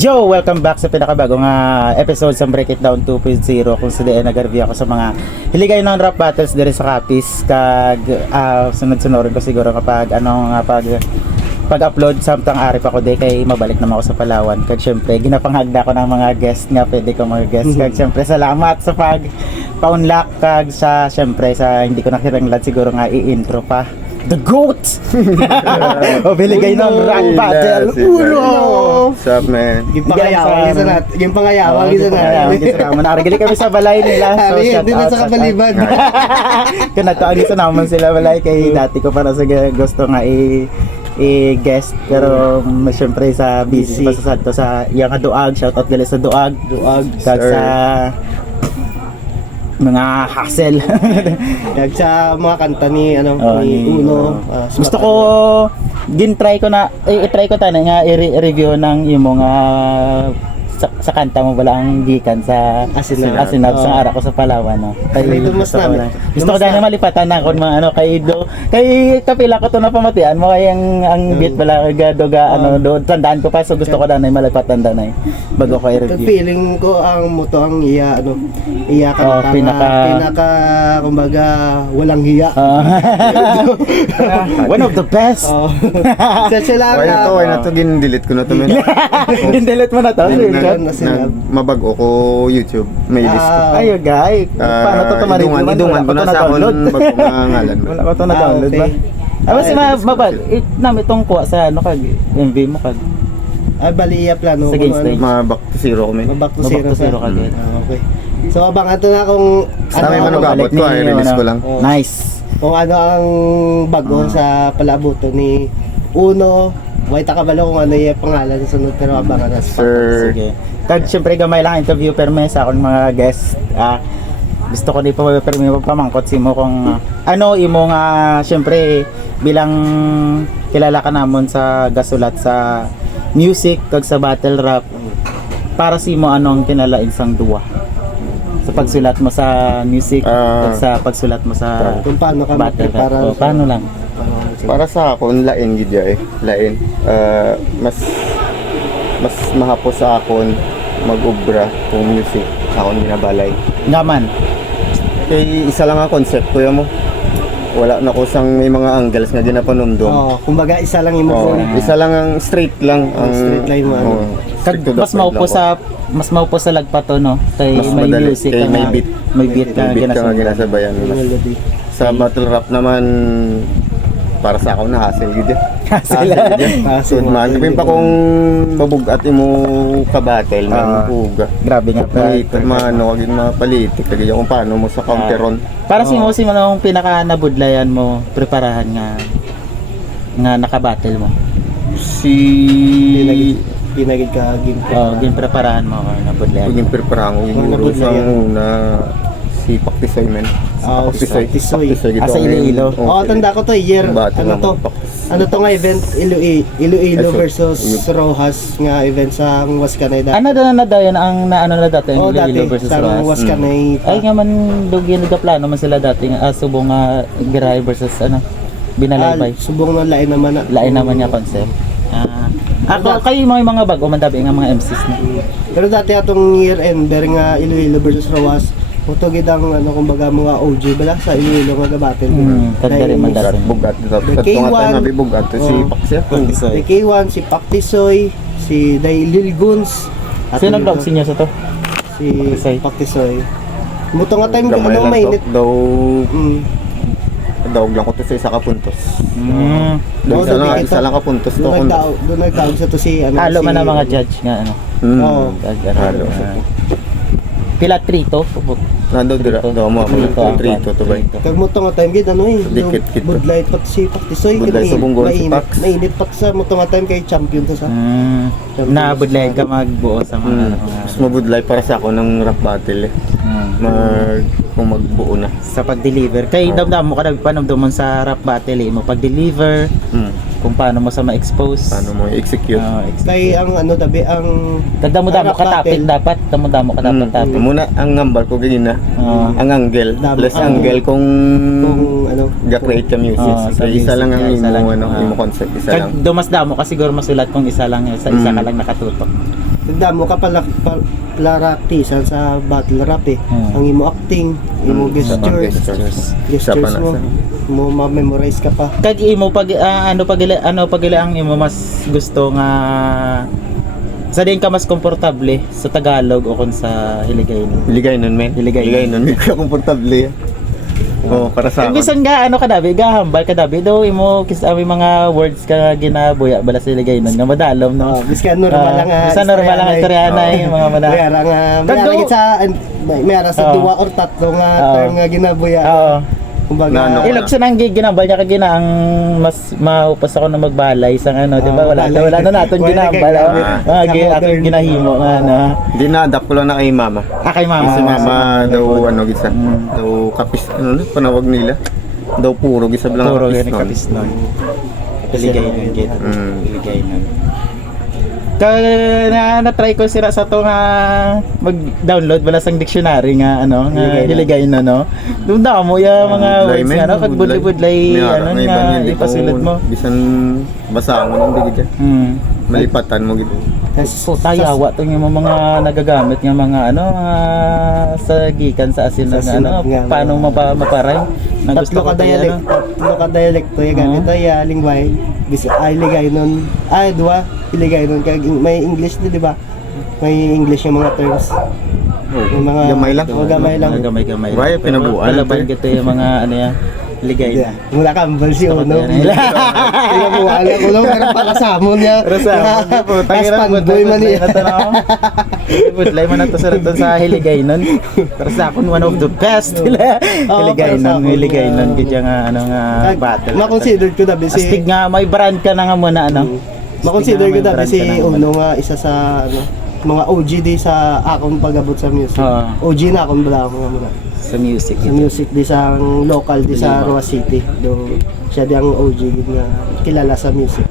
Yo! Welcome back sa pinakabagong episode sa Break It Down 2.0 kung sa diyan nag-review ako sa mga hiligay ng rap battles diri sa Capiz kag sunod-sunorin ko siguro kapag pag-upload samtang ari pa ko di kay mabalik naman ako sa Palawan kag syempre ginapanghagda ko ng mga guest nga pwede ko mga guest kag syempre salamat sa pag paunlak kag sa syempre sa hindi ko nakiranglan siguro nga i-intro pa The GOAT! O biligay ng rap battle. Uno! What's up, man? Gimpangayawag isa natin. Gimpangayawag isa natin. Manarigili kami sa balay nila. So, shout Hindi out, na sa shout out. kabaliban. Kung nagtaon sa naman sila balay kay dati ko para sa gusto nga i-guest pero syempre sa busy pa sa Santo sa iyang Duag. Shout out gali sa Duag. Kag sa mga hassle. Kag sa mga kanta ni ni Uno. Gusto ko gin-try ko na i-try ko tani nga i-review ng imong sa kanta mo wala ang gikan sa Asinab sa ara ko sa Palawan no. Kay Dumas namin. Gusto ko dahil malipatan na kon mga kay kapila ko to na pamatian mo kay ang beat pala doga do tandaan ko pa so gusto ko dahil malipatan danay bago ko i-review. Feeling ko ang moto ang iya kanta pinaka kumbaga walang hiya. One of the best. Sa sila Why na to gin-delete ko na to, man. Din-delete mo na to. Mabago ko YouTube, may list ko. Ayo guys, paano to tumarigyan? Idungan ko na sa akon bago nga ngalan mo. Wala ko to na-download ba? Awas si mabag, itong kuha sa kag MV mo kag. Ay bali iya plano. Sige, stage. Back to zero ko, man. Back to Back to zero zero kag. Okay. So abangan to na kung Basta may manugabot ko, i-release ko lang. Nice. kung ano ang bago sa palabuto ni Uno. Wait ka balo kung ano yung pangalan sa sunod pero abangan na Sir. Sige. Kag syempre gamay lang interview pero may sa akong mga guest. Gusto ko di pa pero may pamangkot si mo kung ano imo nga syempre bilang kilala ka namon sa gasulat sa music kag sa battle rap para si mo anong kinalain sang duwa sa pagsulat mo sa music kag sa pagsulat mo sa kung paano ka battle rap. O, paano lang Para sa akon, lain gid ya lain. Mas mahapos sa akon mag-ubra kung music akon ginabalay. gaman Kay isa lang ang concept ko mo. Wala na ko sang may mga angles nga ginapanumdum. Kumbaga isa lang yung Isa lang ang straight lang ang straight line mo. kag straight to the mas point maupo lang ko. mas maupo sa lagpato no kay Mas may madali, music kay ka may nga- beat. may beat ka May beat ka nga ginasabayan. ginasabayan. Sa battle rap naman para sa ako na hassle gid. Hassle. Hassle man kapin pa kung mabugat imo kabatel man puga. Grabe nga Palit man no kag mapalitik kag kung paano mo sa counteron. para si mo nung pinaka nabudlayan mo preparahan nga nakabattle mo Si Pinagid ka game. gin preparahan mo nabudlayan paging preparahan ko siguro sa una si Paktisoy man. Paktisoy. Sa Iloilo. Tanda ko to year. Ano to? Ano to nga event Iloilo versus Rojas nga event sa Wascanay dati. ano na dayon ang naano na dati ang Dati Iloilo versus sa Rojas Wascanay. ay nga man dugyan na plano man sila dati nga subong nga Giray versus Binalaybay Subong na lain naman na. lain naman niya concept ako kayo mga bago man dabi nga mga MCs na Pero dati atong year ender nga Iloilo versus Rojas. Ito gid ang kumbaga mga OG bala sa Iloilo nga battle. tanda rin man Bugat dati bugat The sa tunga K1. tayo nabibugat si Paksya. Si K1, si Paktisoy, si Dailil Guns. sino nag-vlog sinyo sa to? Si Paktisoy. Paktisoy. Muto nga time Gamay lang mainit. daw daog lang ko to sa isa ka puntos. Oo, Isa lang ka puntos to. Doon nagtawag sa to si Halo si, man ang mga judge nga Oo. Halo. Pila trito Nando dira daw mo trito to bay. Kag muto nga time gid Dikit-kit. Bud Light pat si Paktisoy Bud Light sa bunggo si Pax. Mainit pat sa muto nga time kay champion to sa. Nabudlayan ka magbuo sa mga Mas mabudlay para sa ako ng rap battle kung magbuo na. sa pag-deliver. Kay damdam mo kada panamdamon sa rap battle mo pag-deliver kung paano mo sa ma-expose. Paano mo i-execute? Kay ang dabi ang Damo-damo ka tapit dapat. Damo-damo ka dapat tapit. Muna ang number ko ganyan na. Ang angle. Plus angle kung ga-create ka music. Isa lang ang imo concept. Isa lang. Dumas damo ka siguro masulat kung isa lang sa isa ka lang nakatutok. Damo ka pala laraktisan sa battle rap eh. Ang imo acting, imo gestures, gestures mo, mo ma-memorize ka pa. Kag imo pag ano pag ang imo mas gusto nga sa din ka mas komportable sa Tagalog o kun sa Hiligaynon. Hiligaynon, men. Hiligaynon, hindi ko komportable. Para sa akin. Bisan nga ano ka dabi, gahambal ka dabi daw imo kisami mga words ka ginabuya bala sa Hiligaynon nga madalom no. Bisan normal lang Bisan normal lang istorya na mga madalom. Mayara sa mayara sa 2 or 3 nga term nga ginabuya. Oo. Kumbaga, Ilog sa nang ginambal niya kagina ang mas maupas ako na magbalay sa ano, di ba? Wala na naton ginambal. Aton ginahimo nga ano. Dinadapt ko lang na kay mama. Kay mama. Kasi mama daw ano gisa. Daw kapis ano panawag nila. Daw puro gisa lang Puro kapis gani nun. kapis nun. Hiligaynon gid. Hiligaynon. Na-try ko sila sa to nga mag-download wala sang dictionary nga ano nga Hiligaynon no. Dun mo ya mga words nga no kag budlay ano nga ipasulod mo. Bisan basa mo nang digid. Malipatan mo gid. So tayawa to yung mga nagagamit nga mga ano sa gikan sa asin nga ano paano maparay na gusto ko tayo tatlo ka dialekto ya gamit ay lingway bisa ay Hiligaynon ay duwa Hiligaynon kag may English di ba may English yung mga terms yung mga gamay lang gamay Why pinabuan laban gito yung mga ano ya Hiligaynon mula kambal si Uno pinabuan ko lang pero para sa amon niya paspanboy man niya budlay man ato sa Hiligaynon pero sa akon one of the best Hiligaynon gid nga ano nga battle ma-consider ko dabi si astig nga may brand ka na nga muna ano ma-consider ko dabi si Uno nga isa sa ano mga OG di sa akong pag-abot sa music OG na akong bala nga muna sa music di sa local di sa Roa City do siya di ang OG nga kilala sa music.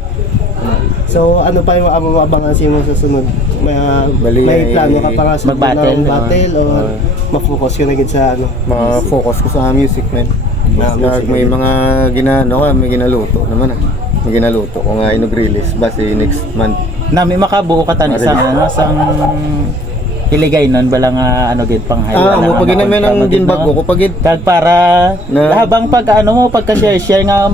So ano pa yung abangan siya mo sa sunod? May plano ka pa nga sa battle or ma-focus ka na gid sa ano? Ma-focus ko sa music man. May mga may ginaluto naman May ginaluto ko nga inog-release base next month. Nami makabuo ka tan sa ano sang Hiligaynon bala nga ano gid pang highlight. Mo pag naman ang ginbago ko pagid kag para habang pag ano mo pagka share nga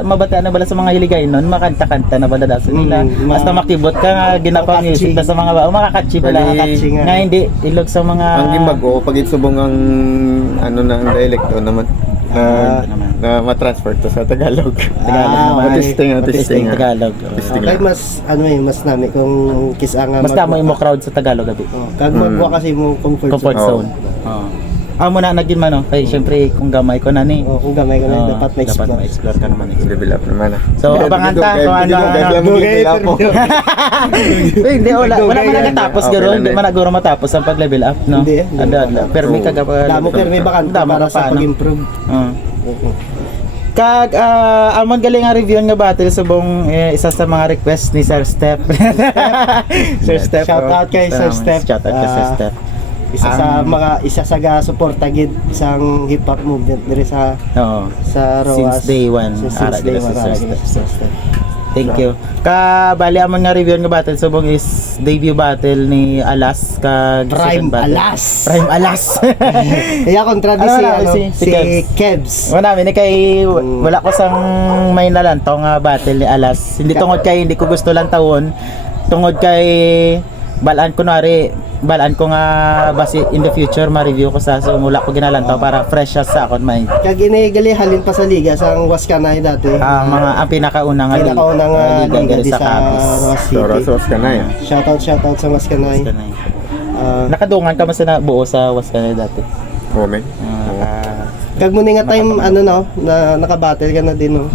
mabata na bala sa mga Hiligaynon makanta-kanta na bala sa nila. Basta makibot ka nga ginapang music na sa mga makakatchi bala nga hindi ilog sa mga ang ginbago ko pagid subong ang ano na ang dialekto naman na ma-transfer to sa Tagalog. Testing Tagalog. Kaya mas mas nami kung kisa nga basta mo crowd sa Tagalog abi. Kag magwa kasi mo comfort zone. Mo na nagin man kay syempre kung gamay ko na ni. Kung gamay ko na dapat ma-explore ka naman. Level up naman So abangan ta kung ano. Hindi wala man nagatapos garo, hindi man naguro matapos ang pag-level up no. Permi ka damo permi bakante para sa pag-improve. Kag amon galing nga review nga battle subong isa sa mga request ni Sir Step. Sir Step. Shout out kay Sir Step. Shout out kay Sir Step. Isa sa suporta gid isang hip hop movement diri sa Roas. Since day one. Since day one. Thank you. Bali amon nga review nga battle subong is debut battle ni Alas kag Prime Alas. Iya kontra si Kebs. Wala mi kay wala ko sang may nalantaw nga battle ni Alas. Hindi tungod kay hindi ko gusto lang tawon. Tungod kay balaan ko nga base in the future ma-review ko sa mula ko ginalantaw para fresh sa akon mind. Kag inigali halin pa sa liga sa Waskanay dati. Ang pinakaunang liga sa Waskanay. Shoutout sa Waskanay. Nakadungan ka man sa buo sa Waskanay dati. Men. Kag mo nga time na naka-battle ka na din no.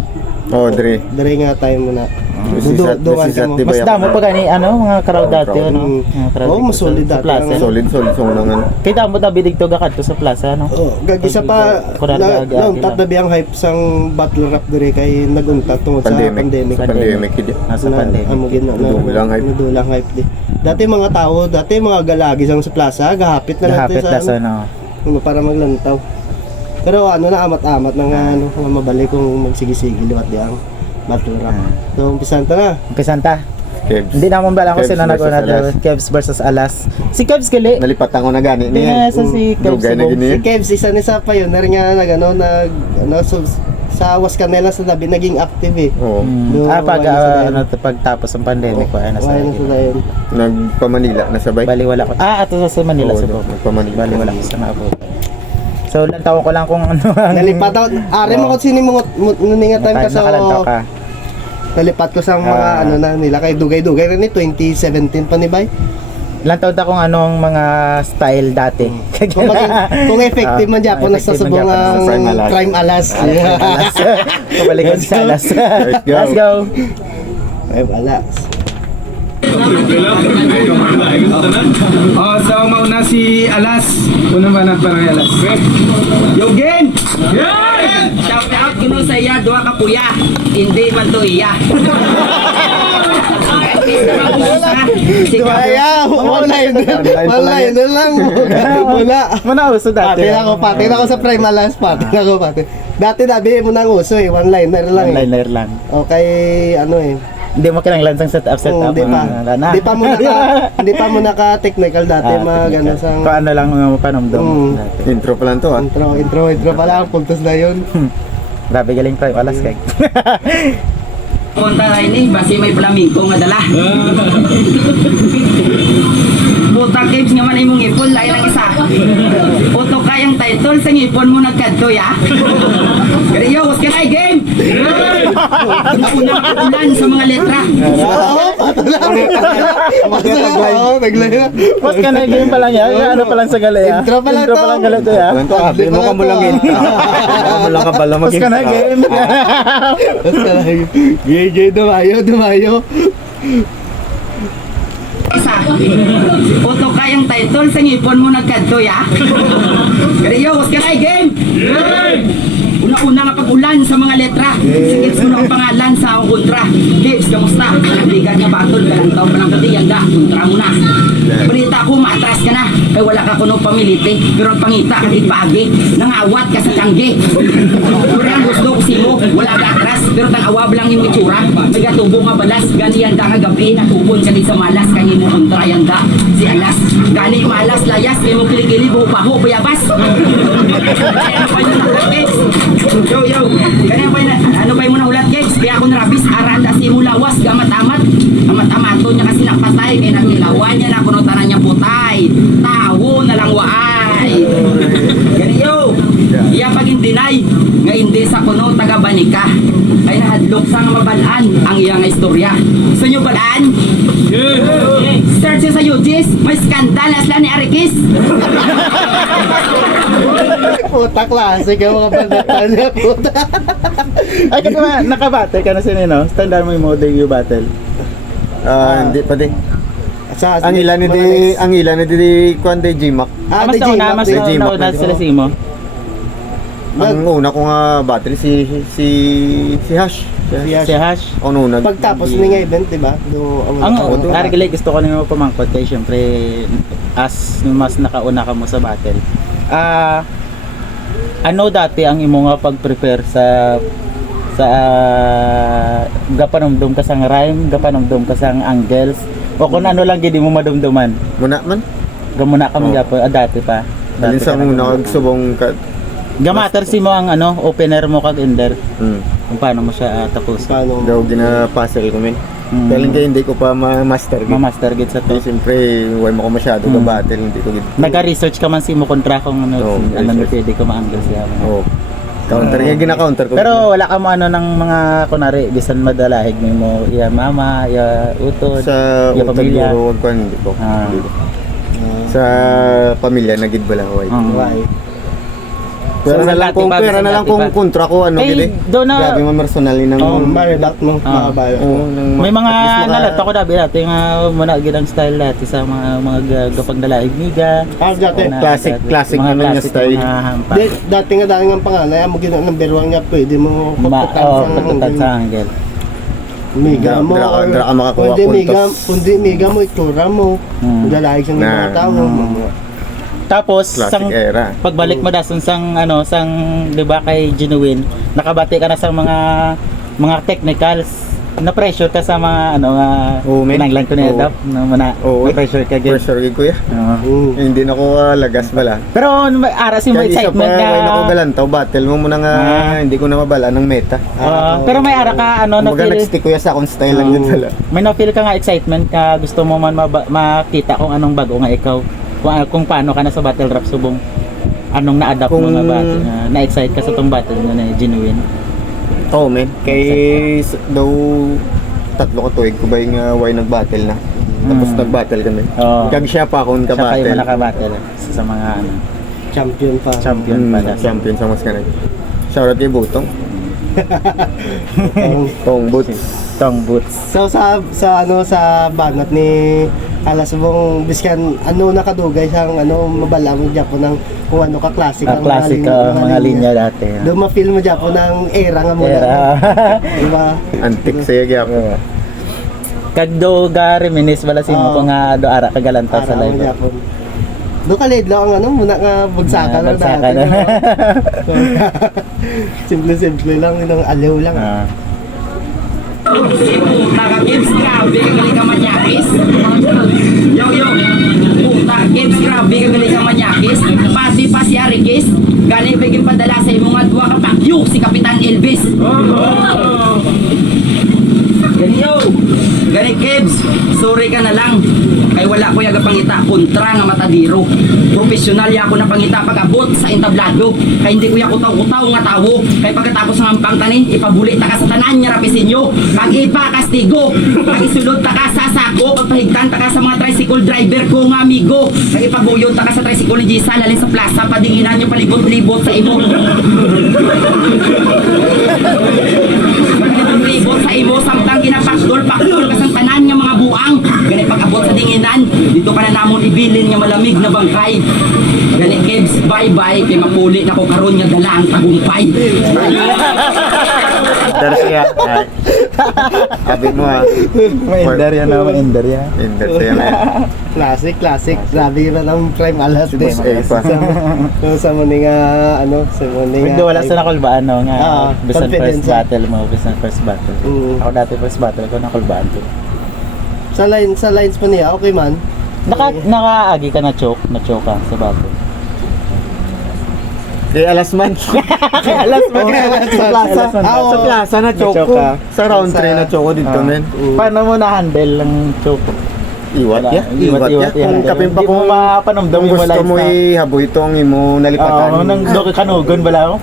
Dre nga time mo na. Duwan ka mo. Mas damo pa gani mga crowd dati mas solid dati. Solid nangan. Kay damo ta bidig to gakadto sa plaza no. Gag isa pa tatabi ang hype sang battle rap dire kay nagunta tungod sa pandemic. Sa pandemic. Amo dulang hype di. Dati mga tao, mga galagi sang sa plaza, gahapit na natin sa para maglantaw. Pero na amat-amat nga mabalik kung magsigi-sige liwat di ang battle rap. So umpisan ta na. Kebs. Hindi naman bala ko Kebs sino versus nag-una Alas. Kebs versus Alas. Si Kebs gali. Nalipatan ko na gani Hindi niya. nga sa si Kebs Dugay na Subong. gini. Si Kevs, isa ni sa pioneer nga sa Was Canela sa Dabi naging active eh. Oo. No, Pag wala na pagtapos ng pandemic ko ay nasa. Wala na sa dayon. Nagpa-Manila na sabay. Bali wala ko. Ato sa Manila Oo, sa Subong. nagpa-Manila. Bali wala ko sa naabot. So lantaw ko lang kung ano ang Nalipat ako. Are mo kung sino mo nuninga time ka sa nakalantaw ka. nalipat ko sa mga Ah. ano na nila kay Dugay-Dugay rin ni 2017 pa ni Bay. Lantaw ta kung anong mga style dati. Kung effective man dyan po nasa effective man subong dyan po ang sa crime alas. Alas. Pabalikan sa alas. Let's go. Let's go. Crime alas. Oh, so mauna si Alas. Una ba na parang Alas? Yogen! Shout out kuno sa iya, duha ka kuya. Hindi man to iya. Dumaya! Online! Online na lang! Wala! Mana uso dati. Pati na ako sa prime alas. Pati na ako pati. Dati mo nang uso eh. One-liner lang eh. Liner lang. Okay, ano eh. Hindi mo kinang sa set up. Hindi pa. Hindi pa mo naka-technical dati mag-ano sa... Kung ano lang yung panomdom. dati. Intro pa lang to ah. Intro pa lang. Puntos na yun. Grabe galing ko. Alas kay. Punta rin eh, basi may flamingo nga dala. Puta Kebs nga man imong ipon, lain ang isa. Uto kayang title sa ipon mo nagkadto ya. Kaya was ka game! Una ulan sa mga letra. Oo, naglaya. Mas ka na game pa lang yan. Ano pa lang sa gali ah. Intro pa lang Intro to. pa lang gali to ya. Walang to ah. Mo ka mo lang intro. Mo lang ka pala Mas ka na game. Gay, dumayo. Isa. Uto kayang title sa ipon mo nagkadto ya. Kaya was ka game! Una-una nga pag-ulan sa mga letra. Sige, mo ang pangalan sa akong kontra. Kebs, kamusta? Nagbigat nga batol, galantaw pa ng katiyang ga. Kontra mo na. Balita ko, maatras ka na. Ay wala ka kuno pamilite. Pero ang pangita, kahit paagi. Nangawat ka sa tangge. Pero ang gusto ko simo, wala ka atras. Pero tang-awab lang yung itsura. May gatubo nga balas. Gani yan da kagabi. Natubon ka din sa malas. Kani mo kontra yan da. Si Alas. Gani malas, layas. Kaya mo kilikili, buho-baho, bayabas. Ano pa yun ang Kebs? Yo. Kaya pa yun, ano ba yung muna ulat Kebs? Kaya ako narabis, aranda si mulawas, gamat-amat. Gamat-amato niya kasi nakpatay. Kaya nagnilawan niya na kunotaran niya putay. Tawo na lang waay. Ganyo. Iya pag deny nga hindi sa kuno taga-banika. Ay nahadlok sa nga mabalaan ang iyang istorya. Gusto nyo balaan? Search sa UGs, may skandal asla ni Arikis. Puta klase ka mga bandatan niya. Puta. Ay kasi nakabate ka na sinino. Standard mo yung mo debut battle. Hindi pa din. Sa Ang ilan ni di kuan de Gmac. Mas nauna, mas J-Mac nauna na sila si Imo. Ang una ko nga battle si Hash. Si Hash. Ang una. Pagtapos ni nga event, di ba? Ang arigli gusto ko nimo pamangkot kay syempre as mas nakauna ka mo sa battle. Ano dati ang imo nga pag-prepare sa gapanomdom ka sang rhyme, gapanomdom ka sang angles o kung ano lang gid mo madumduman. Muna man. Gamuna ka man gapo dati pa. Alin sa muna kagsubong ka. Gamater si mo ang ano, opener mo kag ender. Kung paano mo siya tapos. Paano? Daw gina-puzzle ko men. Dahil hindi ko pa ma-master. Ma-master gid sa to. Kasi siyempre, huwag mo ko masyado ka battle, hindi ko gid. Nagka-research ka man si mo kontra kung ano, Oo, ano research. pwede ko ma-angle siya. Oo. Counter nga gina-counter ko. Pero wala ka mo ano ng mga kunari bisan madalahig mo iya mama, iya utod, sa iya utang pamilya. guro, wag ko hindi ko. Ah. Sa pamilya nagid bala ko. Why? Pera So, na lang dati kung pa, pera sa na lang dati kung pa. kontra ko ano Eh, gid. doon na- Grabe mo personally nang Bayodat mo, Ah. makabayot. Oo, nang May mga at least maka- nalat ako dati nga muna gid ang style dati sa mga gapang dalaig miga. Dati. Classic mga naman yung classic, style. mga hampa. Dati nga ang pangalan, mo gina number 1 nga pwede mo Pagtutan sa angle. Miga mo. Dra ka makakuha Kundi miga mo, itura mo. Galayag sa mga tao. Tapos Classic era. pagbalik mo dason sang ano sang 'di ba kay Genuine, nakabati ka na sa mga technicals. na-pressure ka sa mga ano nga Oo, men. pinanglan ko na Oo. adapt Oo, na-pressure ka gid. Pressure gid kuya. Oo. Hindi na ko lagas bala. Pero ara si mo Kaya isa excitement pa, ka. wala ko galantaw, battle mo muna nga, hindi ko na mabala ng meta. Pero may ara ka ano na Kumbaga feel. nag-stick kuya sa akong style lang din pala. May na-feel ka nga excitement ka, gusto mo man makita kung anong bago nga ikaw. Kung paano ka na sa battle rap subong anong na-adapt mo Kung- nga ba na-excite ka sa tong battle na genuine. Oo, men. Kay daw tatlo ka tuig ko ba yung why nag-battle na. Tapos nag-battle kami. Oo. Kag siya pa akong Siya kayo ka-battle. man naka-battle sa mga ano, Champion pa. champion pala. Champion sa mas kanay. Shoutout kay Butong. Um, Tong Boots. Tong boots. So sa banat ni alas mong biskan ano nakadugay siyang ano mabala mo Japo ng kung ano ka classic ang Classic mga linya dati. Do ma-feel mo Japo ng era nga mo Era. diba? Antik sa yagi ako. Kagdo ga reminis wala si mo Oo. kung nga do ara ka galantaw sa Ara mo live. Japo. Do ka lead lang ang ano muna nga bagsakan lang Bagsakan dati. na. diba? Simple lang ng aliw lang. Ah. Puta ka kids, grabe ka galing ka manyakis. Yo, puta ka kids, grabe ka galing ka manyakis. Pati pa si Arikis, galing biging padala sa imong nga duwa ka pakyo, si Kapitan Elvis. Gani kids, sorry ka na lang. Kay wala ko yaga pangita kontra nga matadiro. Profesional ya ako na pangita pag-abot sa entablado. Kay hindi ko ya kutaw-kutaw nga tawo. Kay pagkatapos ng ampang tanin, ipabuli ta ka sa tanan nya rapisinyo. Kag ipa kastigo. Kag isulod ta ka sa sako. Kag pahigtan ta ka sa mga tricycle driver ko nga amigo. Kag ipabuyod ta ka sa tricycle ni Gisa lalin sa plaza padinginan nyo palibot-libot sa imo. Libot sa imo samtang ginapakdol ka sa tanan nga mga buang. Gani pag-abot sa dinginan, dito ka na namon ibilin nga malamig na bangkay. Gani kids, bye-bye kay mapuli na ko karon nga dala ang tagumpay. Dar siya. Sabi mo ha. Maindar yan na, maindar yan. Ender siya na. Classic. Grabe na ng prime alas din. Boss A pa. Sa muni nga ano, sa muni nga. Hindi wala sa nakulbaan no nga bisan confidence, first battle mo, bisan first battle. Ako dati first battle ko nakulbaan ko. Sa lines pa niya, okay man. Nakaagi ka na choke ka sa battle. Kay Alasman. Alas mo sa plaza. Sa plaza na choco. Choco. Sa round 3 na choco dito, men. Paano mo na-handle ang choke? Iwat ya. Iwat ya. Kung kapin pa Hindi mo kung mapanomdam kung mo gusto live mo na. ihaboy itong imo nalipatan. Oo, nang do ka kanugon bala ako.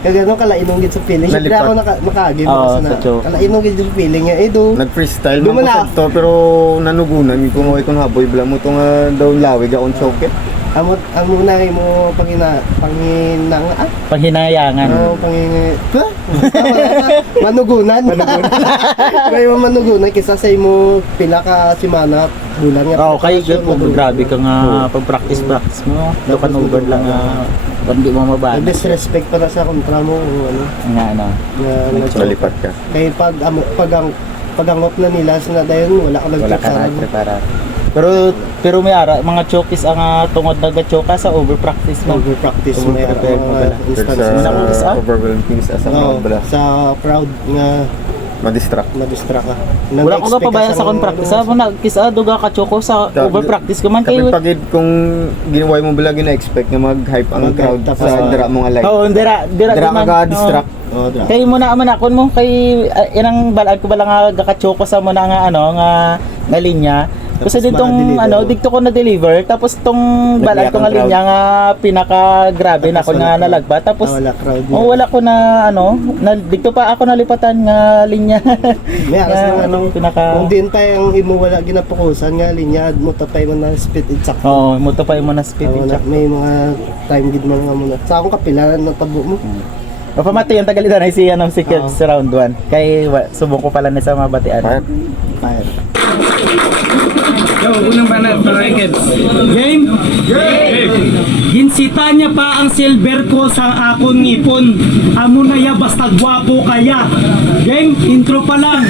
Kagano kala inunggit sa feeling. Siyempre Nalipat. ako makagi Oo, mo sa choke. kala inunggit sa feeling nga do. Nag-freestyle Di mo mo na. sa to pero nanugunan mi kung ko haboy bala mo tong daw lawig akong choke. Amo muna mo panginang Panghinayangan. manugunan. May manugunan kisa sa imo pila ka semana bulan nga. Oo, kay good po grabe ka nga pag-practice mo. Do kanugon lang hindi mo mabana. Disrespect para sa kontra mo ano. Nga ano. Nalipat ka. Kay pag-angop na nila sina dayon wala ka Wala ka na nagtutsa. prepara. Pero may ara mga chokis ang tungod na gachoka sa overpractice mo. Over-practice mo may Over-prepare mo pala. instances. Sa overwhelming sa Oo, bala. sa crowd nga Ma-distract. ma-distract ka. Wala ko nga pabayaan sa kon practice. Mo na kisa duga ka choko sa overpractice ko man kay. Kapag pagid kung ginawa mo bala gina-expect na mag-hype ang Mag-hype crowd tapos sa dira mo nga live. Oo, dira Dira man. ka distract. Oh, dra. Kay mo na man akon mo kay inang balaan ko bala nga gakachoko sa mo na nga ano nga linya. Kasi Tapos ditong ma-deliver ano mo. dito ko na deliver tapos tong balaan ko nga Nagbiyak ang linya nga pinaka grabe na Tapos ko nga wala- nalagba tapos wala crowd. wala ko na ano dito pa ako nalipatan nga linya. May aras Nga, na ano, pinaka kung din pa yung imo wala ginapukusan nga linya mo tapay mo na speed exact. Oo, muto pa mo na speed May mga time gid mo nga muna. Sa akong kapilan na tabo mo. O pamati yung tagalitan ay si ano si Kevs Oo. sa round 1. Kay subong ko pala ni sa mga batian. Fire. Fire. Yo, unang banat para kay kids. Game? Game! Ginsita niya pa ang silver ko sa akong ngipon. Amo na ya basta gwapo kaya. Game, intro pa lang.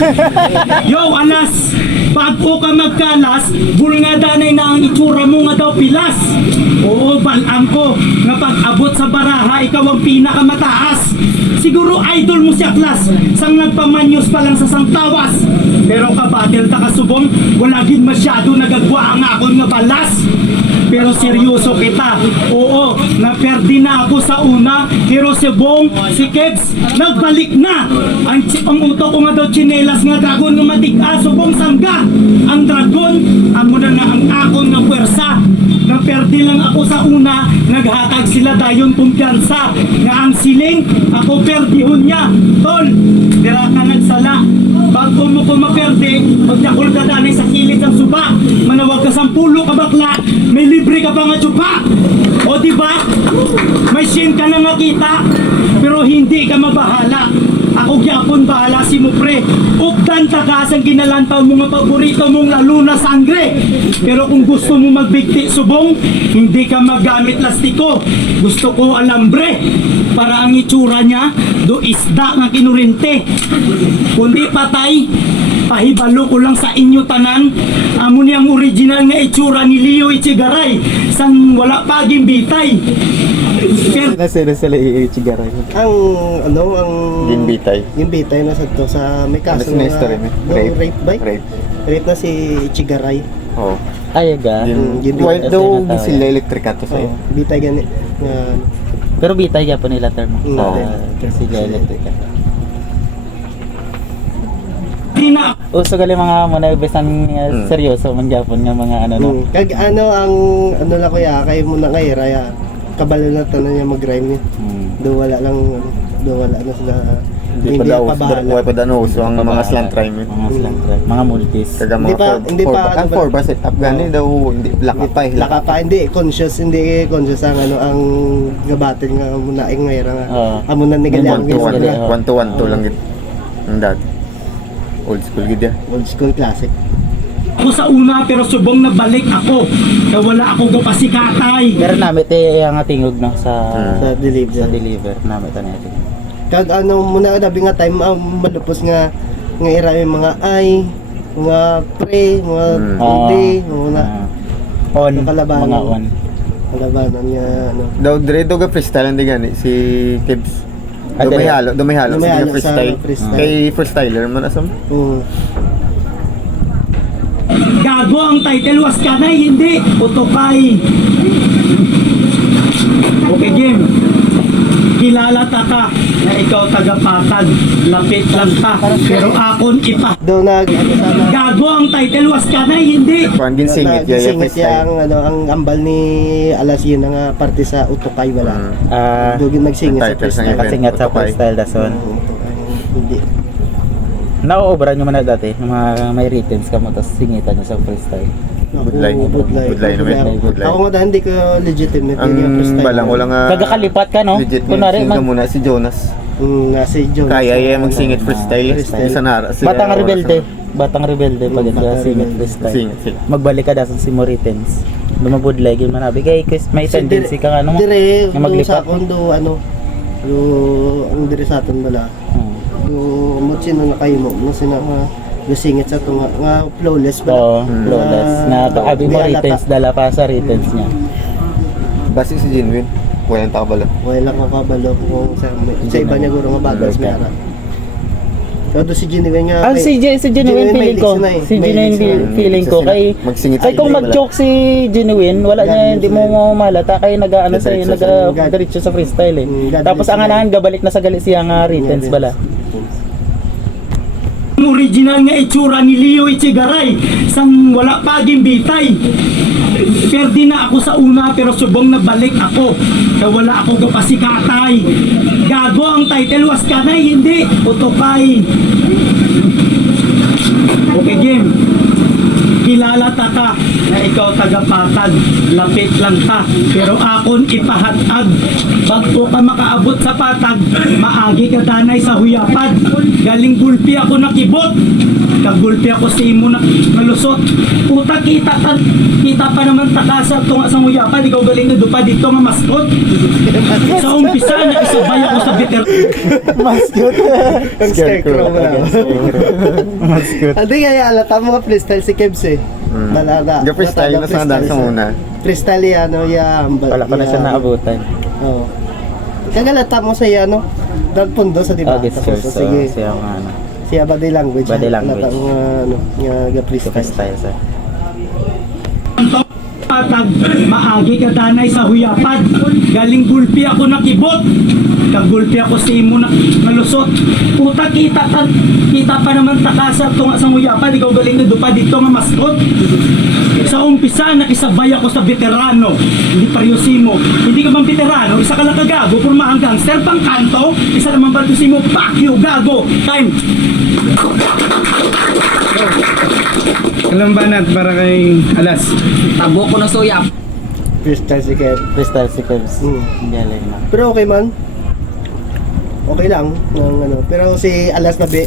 Yo, alas! Bago ka magkalas, bulngadanay na ang itsura mo nga daw pilas. Oo, balang ko, nga pag-abot sa baraha, ikaw ang pinakamataas. Siguro idol mo siya class, sang nagpamanyos pa lang sa sangtawas. Pero kabatil ta kasubong, wala gid masyado nagagwa ang akon nga balas. Pero seryoso kita, oo, naperdi na ako sa una, pero si Bong, si Kebs, nagbalik na. Ang uto ko nga daw chinelas nga dragon nga matigas, Bong sangga. Ang dragon, amo na nga ang akon nga puwersa. Naperdi lang ako sa una, naghatag sila dayon kumpiyansa. Nga ang siling, ako perdihon niya. Tol, dira ka nagsala. Bago mo ko maperde, magdakol ka danay sa kilid ng suba. Manawag ka 10 ka bakla, may libre ka pa nga tsupa. O diba, may sin ka na nakita, pero hindi ka mabahala. Ako gyapon bahala si mo pre. Ugdan tagas ang ginalantaw mo nga paborito mong lalo na sangre. Pero kung gusto mo magbigti subong, hindi ka magamit lastiko. Gusto ko alambre. Para ang itsura niya, do isda nga kinurente. Kundi patay, pahibalo ko lang sa inyo tanan. Amo ni ang original nga itsura ni Leo Echegaray. Sang wala pa gimbitay. Pero Nasira sila i-chigaray. Ang ano ang Ginbitay. Ginbitay na sa to sa may kaso Ano na story mo? rape ba? Rape. Rape na si Chigaray. Oo. Ay, ga. Gin- Why Kasi daw natawag. sila electric ato Oh, sa'yo? bitay gani. Nga Pero bitay ka po nila term. Oo. Kasi electric ka. di na Uso gali mga muna besan seryoso man gyapon nga mga ano no. kag ano ang ano la kuya kay mo na kay Raya kabalo na tanan niya mag-rhyme niya. Do wala lang do wala na sila Hindi pa daw, wala pa daw uso ang mga slant rhyme. Mga slant rhyme, mga multis. Kaga Hindi mga pa- hindi pa, ang ano ba- 4 ba set up gani daw hindi lakapay. Laka pa hindi conscious ang ano ang gabatin nga muna ing mayra nga. Oo. Amo na ni galyang 1-to-1 gisa. 1-to-1 lang gid. Ang dati. Old school gid ya. Old school classic. ako sa una pero subong na balik ako. Kaya wala ako gapasikatay. Pero namit ang tingog no sa Sa delivery. deliver namit na natin. Kag ano muna dabi nga time malupos nga ira yung mga ay mga pre mga hindi mga On Nakalabanan. mga on. kalabanan niya ano Daw dire daw ga freestyle hindi gani si Kibs. Ah, dire. Daw may halo May sa halo sa freestyle. freestyle. Kay freestyler man asam. Gago ang title was kanay, hindi. Utokay. Okay, game. Kilala ta ka na ikaw tagapatag. Lapit lang ta. Pero akon ipa. do nag ano sana Gago ang title was kanay, hindi. Kuan gin singit ya singit freestyle. yang ano ang ambal ni Alas yun nga parte sa Utokay wala. Ah, Do gin nagsingit sa Title sa freestyle. kasingat sa Utokay. freestyle dason. Utokay, hindi. Nauobra nyo man na dati, ng mga may writtens ka mo, tapos singitan nyo sa freestyle. Budlay. Budlay naman. Budlay. Ako nga hindi ko legitimate Ang yung freestyle. balang wala nga Kagakalipat ka, no? legit Kunwari, nga muna si Jonas. nga si John. Kaya magsingit freestyle. Freestyle. Isa na Batang rebelde. Batang rebelde pag Batang singit rebelde. freestyle. Singit sila. Magbalik ka dasan si Moritens. Lumabudlay, yun manabi. Kaya may tendency ka nga, ano mo? Dire, na do maglipat. sa kondo, ano, do, ang dire sa atin bala. Hmm. Do, mo sino na kayo mo, mo sino nga, singit sa ito nga flawless ba? Oo, flawless. Na kaabi mo Di writtens, dala pa sa writtens niya. Basi si Jinwin. Walang takabala. Wala lang kabalo kung sa iba niya guro nga bagas may ara. Pero do si Genuine nga. Ah, si Genuine feeling ko. eh. Si Genuine feeling ko. Kay, Magsingit ay kung mag-joke si Genuine, wala niya, hindi mo malata. Kay nag-ano sa nag-diretso sa freestyle eh. Tapos ang anahan, gabalik na sa gali siya nga writtens bala. Ang original nga itsura ni Leo Echegaray. Sang wala pa gimbitay. Perdi na ako sa una pero subong na balik ako. Kaya wala ako gapasikatay. Gago ang title was kanay, hindi. Utokay. Okay, game. Kilala ta ka na ikaw tagapatag. Lapit lang ta. Pero akon ipahatag. Bagto ka makaabot sa patag, maagi ka danay sa huyapad. Galing gulpi ako nakibot. Kagulpi ako sa imo na nalusot. Puta kita pa naman takasa tunga sa huyapad. Ikaw galing na dupa dito nga maskot. Sa umpisa na isabay ako sa bitter. Mas cute. Ang scarecrow mo na. Mas cute. Hindi kaya alata mga freestyle si Kebs eh. Balada. Yung freestyle na sa dance muna. Freestyle yan, ano, yan. Wala pa na siya naabutan. Oo. Kagalata mo sa yan, no? Pundo sa diba? August Tapos, Church. sige. Siya ang ano. Siya body language. Body language. Ang ano, nga freestyle. Freestyle sa. Patag maagi ka danay sa huyapad. Galing gulpi ako nakibot. Kagulpi ako sa imo na nalusot. Puta kita pa naman takasa tunga sa huyapad. Ikaw galing na dupa dito nga maskot. Sa umpisa nakisabay ako sa veterano. Hindi paryosimo. Hindi ka bang veterano? Isa ka lang kagago. Purmahang gangster pang kanto. Isa naman paryosimo. Fuck you gago. Time. Alam ba nat para kay Alas? Tabo ko na suyap. Freestyle si Kev. Freestyle si Kevs. Mm. Galing na. Pero okay man. Okay lang. Ng, ano. Pero si Alas na be,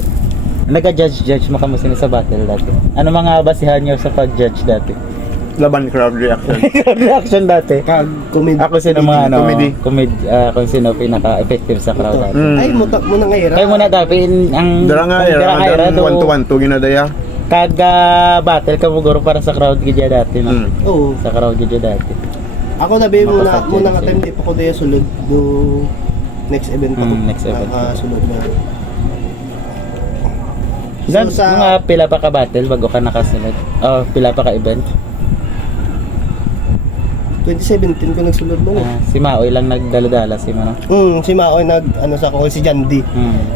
Nag-judge mo kamusta sa battle dati? Ano mga basihan niyo sa pag-judge dati? Laban crowd reaction. Reaction dati. comedy. Ako sino mga ano, Comedy. kung sino pinaka-effective sa crowd dati. Ay, muna ngayon. Kayo muna dati, ang Dara nga kung one to one to ginadaya. kaga battle ka muguro para sa crowd gidya dati no. Oo. Sa crowd gidya dati. Ako na be, muna Makasakyan nga siya. time, di pa ko daya sulod do next event pa ko. Next event. Sulod na. Gan So, sa- mga pila pa ka battle bago ka nakasunod. Oh, pila pa ka event. 2017 ko nagsulod na. Si Maoy lang nagdala-dala si Mano. Si Maoy ano sa ako, si Jandy.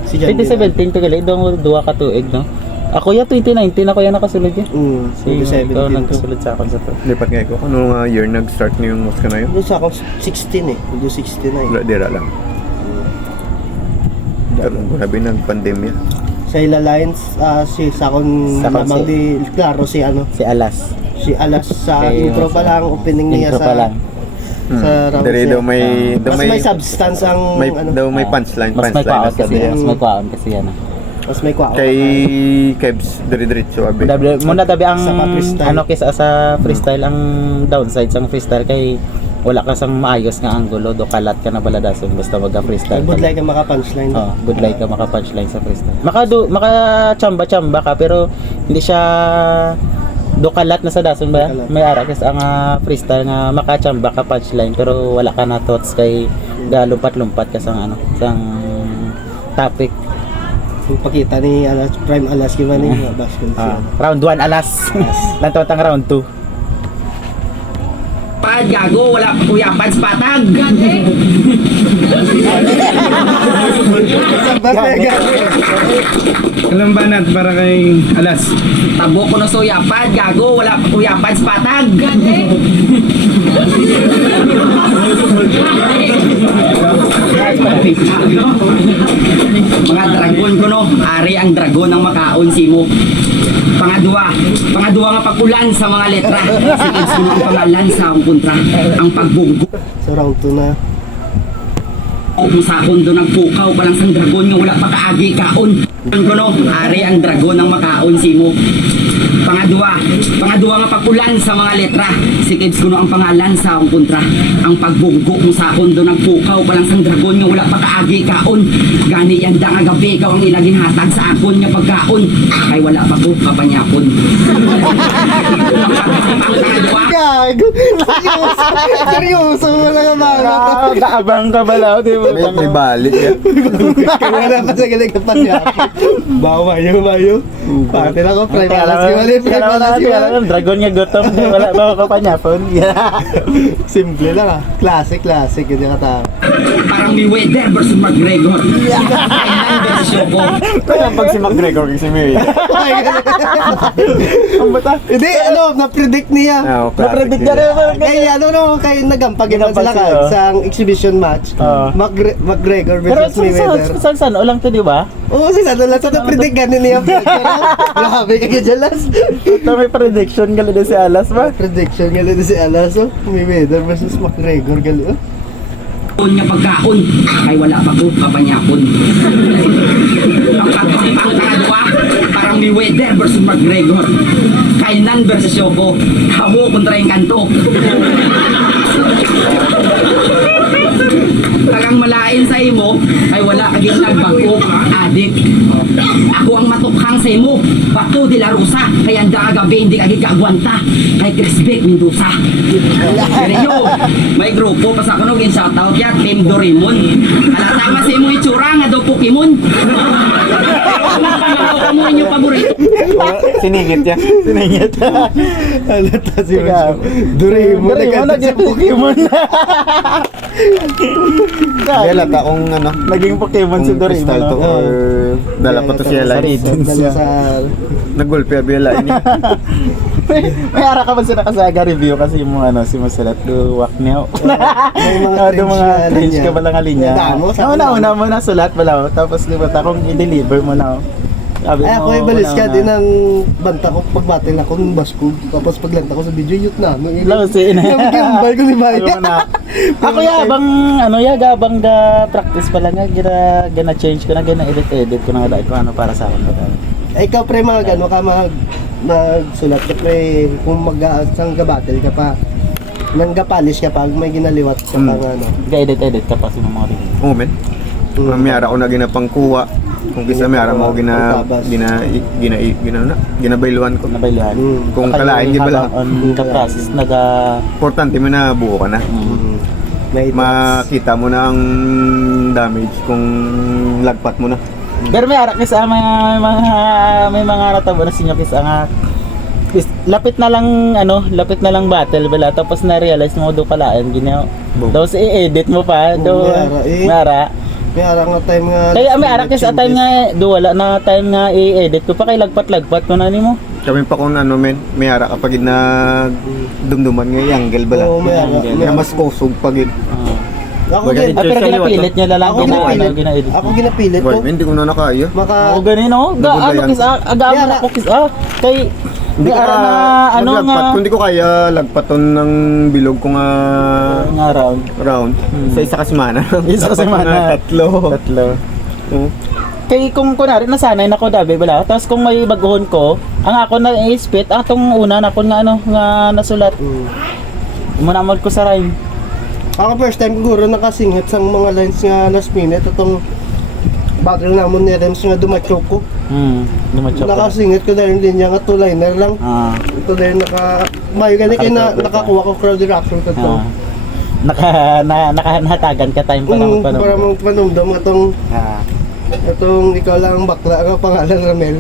Si Jandy. 2017 to gali duwa ka tuig no. Ako ya 2019 ako ya nakasunod ya. Si ikaw 2017 to. nagkasunod sa akin sa to. Lipat nga ko. Ano nga year nag-start na yung Mosca na yun? Doon sa ako 16 eh. Doon 16 na eh. Wala, dira lang. Pero grabe nag-pandemya. Sa Ila Lines, si Sakon Sakon lamang si- di klaro si ano, Si Alas. si Alas sa Okay, intro pa lang, opening niya Intro sa pa lang. sa round Dari siya. daw may Mas may substance ang may ano, daw may punchline Mas may kwaon kasi sabi. mas may kwaon kasi yan. mas may kwao. Kay Kebs diretso abi. Muna tabi ang Sa mga freestyle. ano kaysa sa freestyle ang downside sa freestyle kay wala ka sang maayos nga anggulo do kalat ka na baladason basta wag ka freestyle. Budlay ka maka-punchline. Oh, good like ka maka-punchline sa freestyle. Maka-chamba-chamba ka pero hindi siya do kalat na sa dason ba? Kalat. May ara kasi ang freestyle nga maka-chamba ka punchline pero wala ka na thoughts kay galumpat-lumpat ka sang ano, sang topic. Yung pakita ni Alas, Prime Alas gimana yung basket siya. Round 1 alas. Lantotang round 2. Pad gago, wala pa kuya pads patag. Alam ba nat para kay Alas? Tabo ko na soya pad gago, wala pa kuya pads patag. Mga dragon ko no, ari ang dragon ng makaon simo. Pangadua nga pagulan sa mga letra. Sige, sino ang pangalan sa akong kontra? Ang pagbunggo. So round 2 na. Kung sa kondo nagpukaw pa lang sang dragon nga wala pa kaagi kaon. Ang kuno, ari ang dragon ng makaon simo. Pangadua nga pagulan sa mga letra. Sige, kuno ang pangalan sa akong kontra. Ang pagbunggo kung sa kondo nagpukaw pa lang sang dragon nga wala pa kaagi kaon. Gani yan da nga gabi ikaw ang ilaging hatag sa akon nga pagkaon. Kay wala pa ko kapanyapon. Ang pangadua, Gago! Seryoso mo lang ang mga. Kaabang ka bala, di ba? May balik yan. Wala pa sa galing ka pa niya. Mayo. Pati lang ko, Prime Alas gimana. Prime Alas gimana. Dragon nga gutom, wala ba ka pa niya phone? Simple lang ah. Classic. Yun yung kata. parang Mayweather versus McGregor. Kailan versus Yoko. Kaya pag si McGregor si Mayweather. Ang bata. Hindi, na-predict niya. Na-predict ka rin. Kay nagampag yun Nagampag sila siya, ka sa exhibition match. Oo. McGregor Pero versus Mayweather. saan ulang to, di ba? Oo, si Sano lang sa na-predict ganin niya. Grabe ka jealous. Ito may prediction gali na si Alas ba? Prediction gali na si Alaso. Mayweather versus McGregor gali. Niya pagkaon, kay wala pa ko kapanyapon. Ang pangalawa, parang Mayweather versus McGregor. Kainan versus Yoko. Habo kontra yung kanto. Talagang malain sa imo, ay wala ka ginagbago, adik. Ako ang matukhang sa imo, Bato de la Rosa, kaya anda agabi hindi ka gigagwanta, kay Crisbeck Mendoza. Pero may grupo pa sa kuno, shoutout ya, Team Doraemon. Alatama sa imo itsura nga daw Pokemon. Ano ka mo inyo paborito? Siningit niya. Siningit. Halata si Ikaw. Doraemon. Doraemon naging Pokemon. Halata kung ano, Naging Pokemon si kung Doraemon. crystal to no? or dala pa to siya Sa live. Raiden. Dala sa... Nagulpi abila ini. May ara ka ba sila kasaga review kasi yung mga ano, si Masalat luwak niya. May mga Ano cringe mga na cringe linya. ka ba lang linya? Daan mo, sa Una mo na sulat pala. Tapos libat akong i-deliver mo na. Sabi Ay, ako mo, ay balis ka una. din ang banta ko pagbatil ako ng basko. Tapos paglanta ko sa video, yut na. Lausin. Yung gimbal ko ni Maya. Alam mo na. Ako yabang ano yagabang ga practice pa lang nga gina change ko na gina edit ko na nga dahil kung ano para sa akin ba. Ay, ikaw pre ano ka magsulat ka pre kung sang gabatil ka pa. Nang gapalis ka pa may ginaliwat sa pang ano. Ga-edit ka pa sa mga rin. Oh men. May ara ko na ginapangkuha. Kung kisa may ara mo ginabailuan ko. Nabailuhan. Kung kalain di ba lang? On the process naga Importante mo na buo ka na. May Makita mo na ang damage kung lagpat mo na. pero may arak kisa may mga natabo na sinyo kisa nga lapit na lang battle bala tapos na realize mo do kalaan gineo. Tapos i-edit mo pa do may ara, may ara. may arang na time nga. Kaya may arak kisa time nga do wala na time nga i-edit ko pa kay lagpat ko na nimo. Kami pa kung ano men, may ara kapag dumduman nga angle bala. Oo, may ara. Kaya mas kusog pagid. Ako Bagay. din. Pero ginapilit niya na lang Ako ginapilit. gina-edit. Ako ginapilit Boy, ko. hindi ko na nakaya. Maka Oo, ganun no? Double Ano yan. kis agama na ko kis kay Hindi ko ara na ano maglagpat. nga Kung hindi ko kaya lagpaton ng bilog ko nga nga round. round sa isa ka semana. Isa ka semana. Tatlo. Oo. Kay kung kunari nasanay na ko dabi bala tapos kung may baguhon ko ang ako na i-spit atong una na ko nga ano nga nasulat. Muna mo ko sa rhyme. Ako first time siguro nakasingit sa mga lines nga last minute atong battle namon ni Rems nga dumatchok ko. Dumatchok. Nakasingit ko dahil din niya nga two-liner lang. Ito dahil mayo gani kay nakakuha ko crowd reaction ko to. Nakanatagan ka time pa lang Para mong panumdum itong ikaw lang ang bakla nga pangalan Ramel.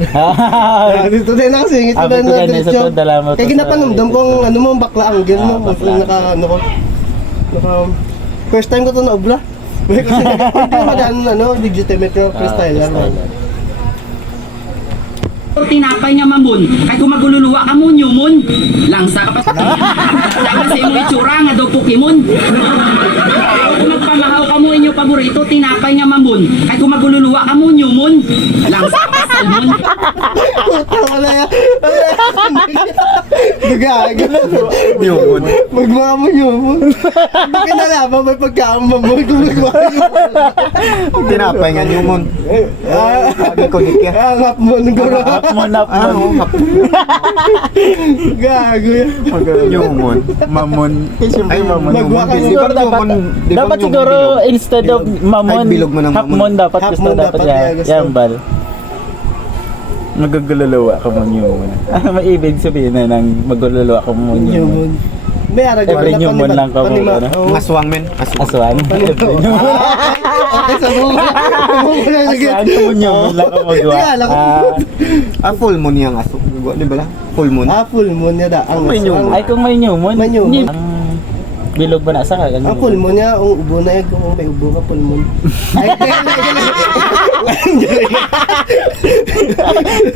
Dito din nakasingit ko Abi ko ganun sa to, dala mo to Kaya sa- ginapanumdum kung ano mo bakla anggel mo. bakla. First time ko to naubla. Kasi hindi ko magaan legitimate na freestyler. Tinapay nga mamon, kay kung magululuwa ka mo, nyumon. Langsa ka pa sa sa imo itsura nga daw Pokemon. Kung magpamahaw ka mo inyo paborito, tinapay nga mamon, kay kung magululuwa ka mo, nyumon. Langsa ka pa salmon. Wala yan. Nagaga. Yun. Magmamo nyo mo. Hindi ka nalaman may pagkamamoy kung magmamo nyo. Tinapay nga yung mon. Sabi ko dik ya. Angap mo ng garo. Up mo. Gago yan. Yung mon. Mamon. Kasi siyempre Ay, mamon. magwa ka Siguro siguro dapat, mamon. Di ba dapat yung siguro bilog? instead of mamon, Ay, bilog mo ng mamon. hapmon dapat Hapmon gusto dapat dapat, yeah, gusto. yambal. Magagululuwa ka mo yun. May ibig sabihin na ng magululuwa ka mo yun. Nyumon. May ara Every nyumon lang ka mo. ano? Aswang men. Aswan. Every nyumon. Okay, sa bunga. Aswan ka mo yun lang ka magawa. Teka, alam ko. Full moon yang aso. Di ba la? Full moon. Full moon niya da. Ang May nyumon. Ay kung may nyumon. May nyumon. Ang bilog ba na sa kag? Ang full moon niya, ang ubo na yan, kung may ubo ka, full moon. Ay,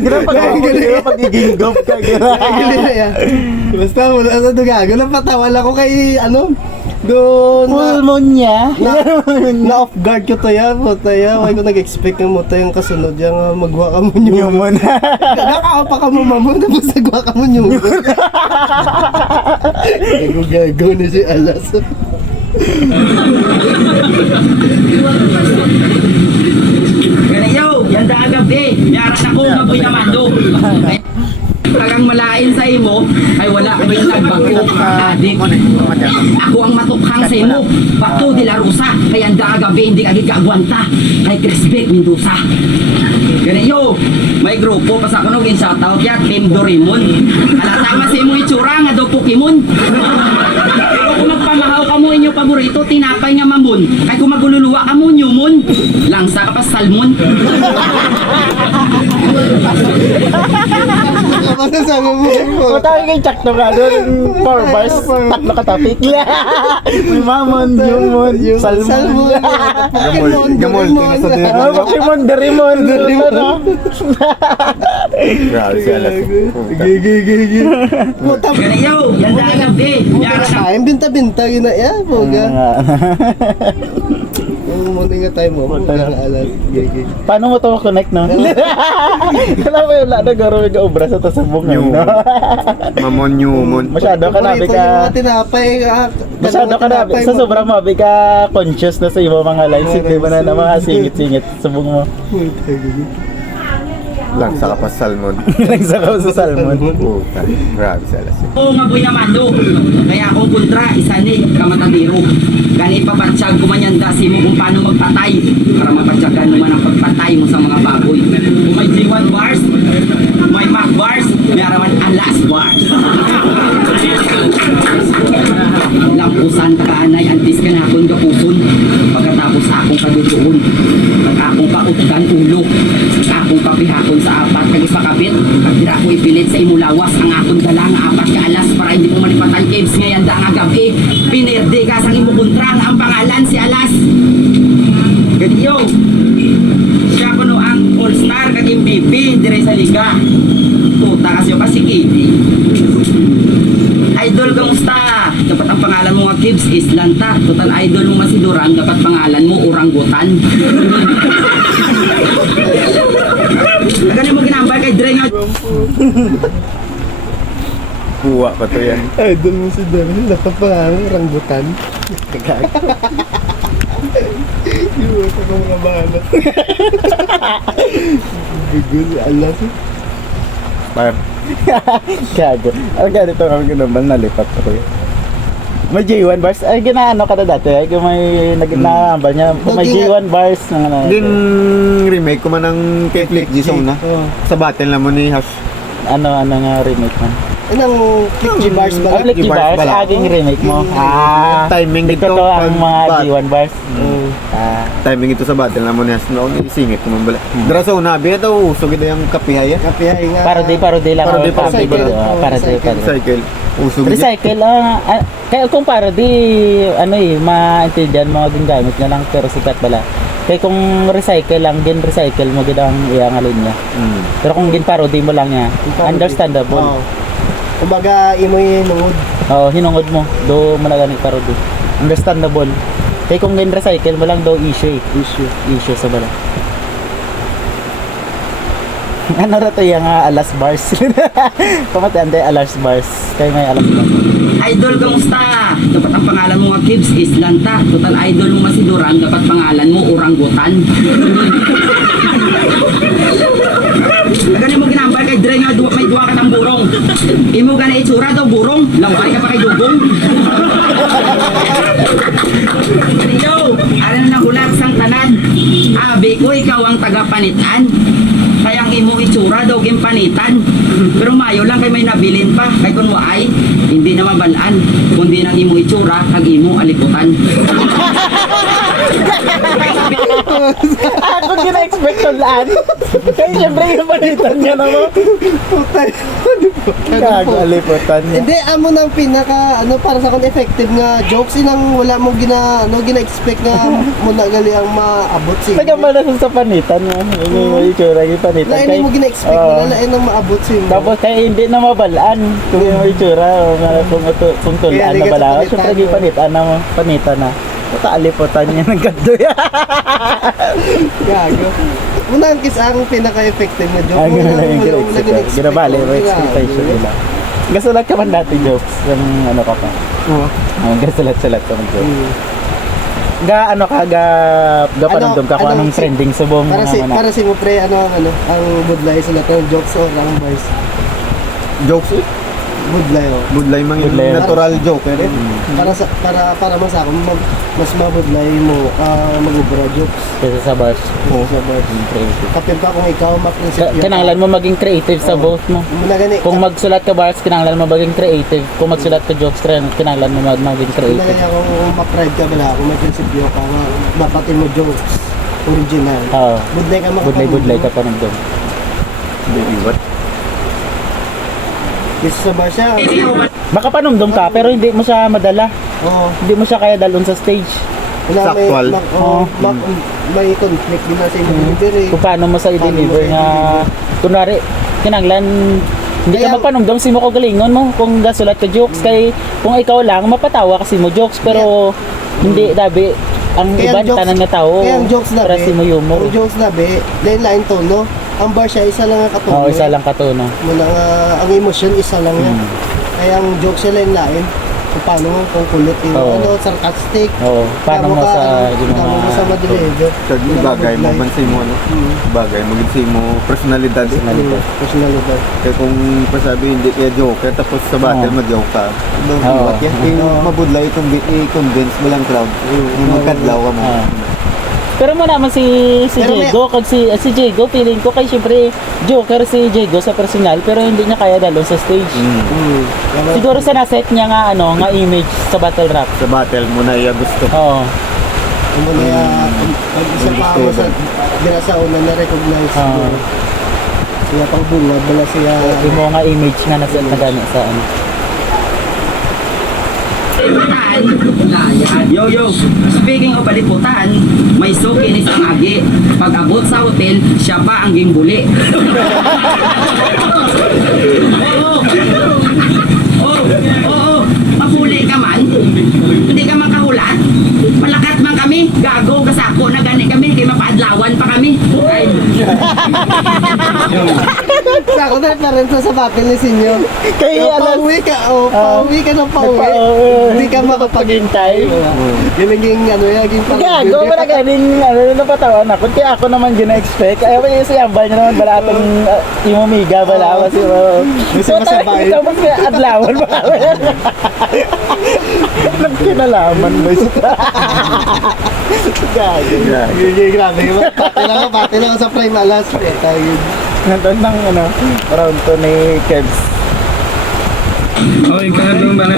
Grabe pagiging gop ka. basta wala sa dugago. Napatawa lang ko kay, doon Full moon niya. na off guard ko to yan, puta yan. Why ko nag-expect ng mo yung kasunod yan, magwa ka mo nyo. Nyumon. Nakakapa ka mo mamo, tapos nagwa ka mo nyo. Gago na si Alas. Ganyaw, yan da agabi, yara na ko, maboy naman do. Talagang malain sa imo, ay wala ka ginagbago. Di, ako ang matukhang sa imo. Bato de la Rosa. Kaya anda gabi hindi ka gigagwanta. Kay Crisbeck Mendoza. Ganyan may grupo pa sa kuno gin shoutout ya Team Doraemon. Ala tama sa imo itsura nga do Pokemon. Pero kung magpamahaw ka mo inyo paborito tinapay nga mamon. Kay kung magululuwa ka mo nyumon. Langsa ka pa salmon. Ano sabi mo? Matawag kay Chuck to ka doon. 4 bars, tatlo ka topic. May mamon, yumon, salmon. Gamol. Pokemon, Doraemon. Grabe si Alas. Ganyan yan da gabi. Yara ka. Time, binta-binta, yun na, yeah, boga. Yung muna nga time mo, boga ng alas. Gigi. Paano mo ito connect, no? Alam mo yung lada garo yung obra sa tasabong New. no? Mamon Newmon. Masyado ka nabi Paborito yung ka mga tinapay. masyado ka nabi sa sobrang mabi ka conscious na sa ibang mga lines hindi mo na mga singit-singit subong mo. Langsa ka pa salmon. Nagsakaw sa salmon. Puta. Grabe si Alas. Oo nga buhay naman do. Kaya akong kontra, isa ni kamatadiro. Gani papatsag kumanyanda si mo kung paano magpatay. Para mapatsagan naman ang pagpatay mo sa mga baboy. Kung may G1 bars, may Mac bars, may arawan alas bars. Lampusan kaanay, antis ka na akong gapuson. Pagkatapos akong kadutuon. Pag akong kautgan ulo. Akong kapihakon sa apat kag ipakabit. Pag dira ko ipilit sa imulawas ang akong dala nga apat ka alas para hindi mo malipatan caves ngayon da nga gabi. Pinerde ka sa imo kontra nga ang pangalan si Alas. Ganyo. Siya kuno ang all-star kag MVP dire sa liga. Puta kasi kasi Kitty. Idol kamusta? Dapat ang pangalan mo nga Gibbs is Lanta. Total idol mo masiduran, dapat pangalan mo Oranggutan. Ganun mo ginambay kay Dre nga. Kuha pa to yan. Ay, doon mo si Darren, nakapangarang rambutan. Yung sa mga bahala. Bigul, alas. Par. Gago. Ang ganito kami ginamal nalipat ako. May J1 bars. Ay, ginaano ka na dati. Ay, kung may naginambal niya. Kung may J1 bars. Din remake ko man ng kay Click G sa una. Sa battle naman ni Hash. Ano nga remake man? Anong Click G bars ba? Ang Click bars bars, pala. aging remake mo. Timing Dito dito, to ang mga pag- J1 bars. Timing ito sa battle naman ni Hash. Noon isingit ko man bala. Dara sa una, biya daw usog ito yung kapihay. Kapihay nga. Parody lang. Parody, ako, parody. Parody. Cycle. Usog ito. Recycle, kaya kung parody, maintindihan mo din gamit na lang, pero sikat pala. Kaya kung recycle lang, din recycle mo, gid ang iyang alin niya. Pero kung gin parody mo lang niya, understandable. Oo. Kumbaga, imo yung nungod. Oo, hinungod mo, do mo na ganit parody. Understandable. Kaya kung gin recycle mo lang, do issue. Issue sa bala. Ano na to yung alas bars? Pamatanda alas bars. Kaya may alas bars. Idol kamusta? Dapat ang pangalan mo nga Gibbs is Lanta. Total idol mo masiduran, dapat pangalan mo Oranggutan. Ganun mo ginambay kay Dre nga may duwa ka ng burong. Imo gana itsura daw burong. Lambay ka pa kay dugong. Yo, ano na hulat sang tanan? Abi ko ikaw ang tagapanitan. Kaya ang imo itsura daw gimpanitan. Pero mayo lang kay may nabilin pa. Kay kun waay, hindi na mabalaan. Kundi nang imo itsura, kag imo aliputan. Ako gina-expect ko laan. Kaya siyempre yung panitan niya na mo. Gago, aliputan niya. Hindi, amo nang pinaka, para sa kon effective nga jokes, inang wala mo gina-expect nga muna gali ang maabot siya. Nagamalasang sa panitan mo. Yung itsura yung panitan. Na hindi mo gina-expect Oo. na lain ang maabot siya. Tapos kaya hindi na mabalaan kung yung itsura o kung tulaan na Kaya bala. ligat sa Siyempre panitan, yung panitan na mo. Panitan na. Ito aliputan niya ng gado yan. Gago. Muna ang kis ang pinaka-effective na joke. Ang Wala gano'n yung gina-expect. gina-expect. Ginabali mo expectation nila. Gasulat ka man dati jokes. Yung ano ka pa. Oo. Gasulat-sulat ka man jokes. Ga ano ka, ga panandom ka kung ano, anong trending sa buong mga Para si mo pre, ang budlay sa lahat ng jokes o lang bars. Jokes eh. budlay oh. Budlay mang yung Budlay. natural joker eh. Para man sa akin, mas mabudlay mo mag-ubra jokes. Kasi sa bars. Sa bar. Kapag pa kung ikaw maprinsipyo. Kinanglan mo maging creative sa both mo. Muna gani. Kung magsulat ka bars, kinanglan mo maging creative. Kung magsulat ka jokes, kinanglan mo maging Muna creative. gani kung ma-pride ka bala, kung may prinsipyo ka nga, dapat mo jokes. Original. Oo. Budlay ka Budlay ka pa nung doon. Baby, what? Kasi sa bar siya. Makapanumdum ka, pero hindi mo siya madala. Oo. Hindi mo siya kaya dalon sa stage. Wala, Saktual. may conflict din na sa inyo delivery. Kung paano mo sa i-deliver Paano mo nga, kunwari, kinanglan, hindi ka Kaya- mapanumdum, si mo ko galingon mo. Kung gasulat ka jokes, kay kung ikaw lang, mapatawa kasi mo jokes, pero hindi dabi, ang Kaya iba, ang jokes- tanan nga tao, Kaya ang jokes para si mo humor. Ang jokes labi, line tono. Ang bar siya, isa lang ang katono. Oo, isa lang katuno. Muna nga, ang emotion, isa lang yan. Kaya ang jokes siya line kung paano mo, kung kulit yung Oo. sarcastic. Oo, paano mo sa Paano mo sa ma-deliver. Kag bagay mo man sa mo ano. Bagay mo gid sa mo personalidad. Personalidad. Kaya kung pasabi hindi kaya joker tapos sa battle mag-joke ka. Oo. What yan? Mabudlay itong i-convince mo lang crowd. Yung magkadlaw ka mo. Ah. Pero mo naman si Pero may- Diego, kag si Diego, feeling ko kay syempre joker si Diego sa personal, pero hindi niya kaya dalon sa stage. Siguro sa naset niya nga nga image sa battle rap. Sa battle mo na iya gusto. Oo. Muna pag isa pa ako sa dira sa una na-recognize Oo. siya pang bungad, bala siya Yung mga image nga naset na gani sa ano. Yo, speaking of baliputan, may suki ni isang agi. Pag abot sa hotel, siya pa ang gimbuli. Oo, mapuli ka man. Hindi ka makahulat. Malakat man kami, gago, kasako na gani kami, kay mapaadlawan pa kami. Ay, sa ako na rin sa battle ni Sinyo. Kaya Pauwi ka, pauwi ka ng pauwi. Hindi ka makapaghintay. Yung naging yung Gago, wala ganin, napatawan ako. Kaya ako naman gina-expect. Ayaw ko sa yambal niya naman, bala atong imumiga, bala. Kasi, Gusto masabay. Ikaw mas adlawan mo kami. Nagkinalaman ba siya? Gago. Grabe. Bate lang sa prime alas. Nandun ng round to ni Kebs. Okay, kanong ba na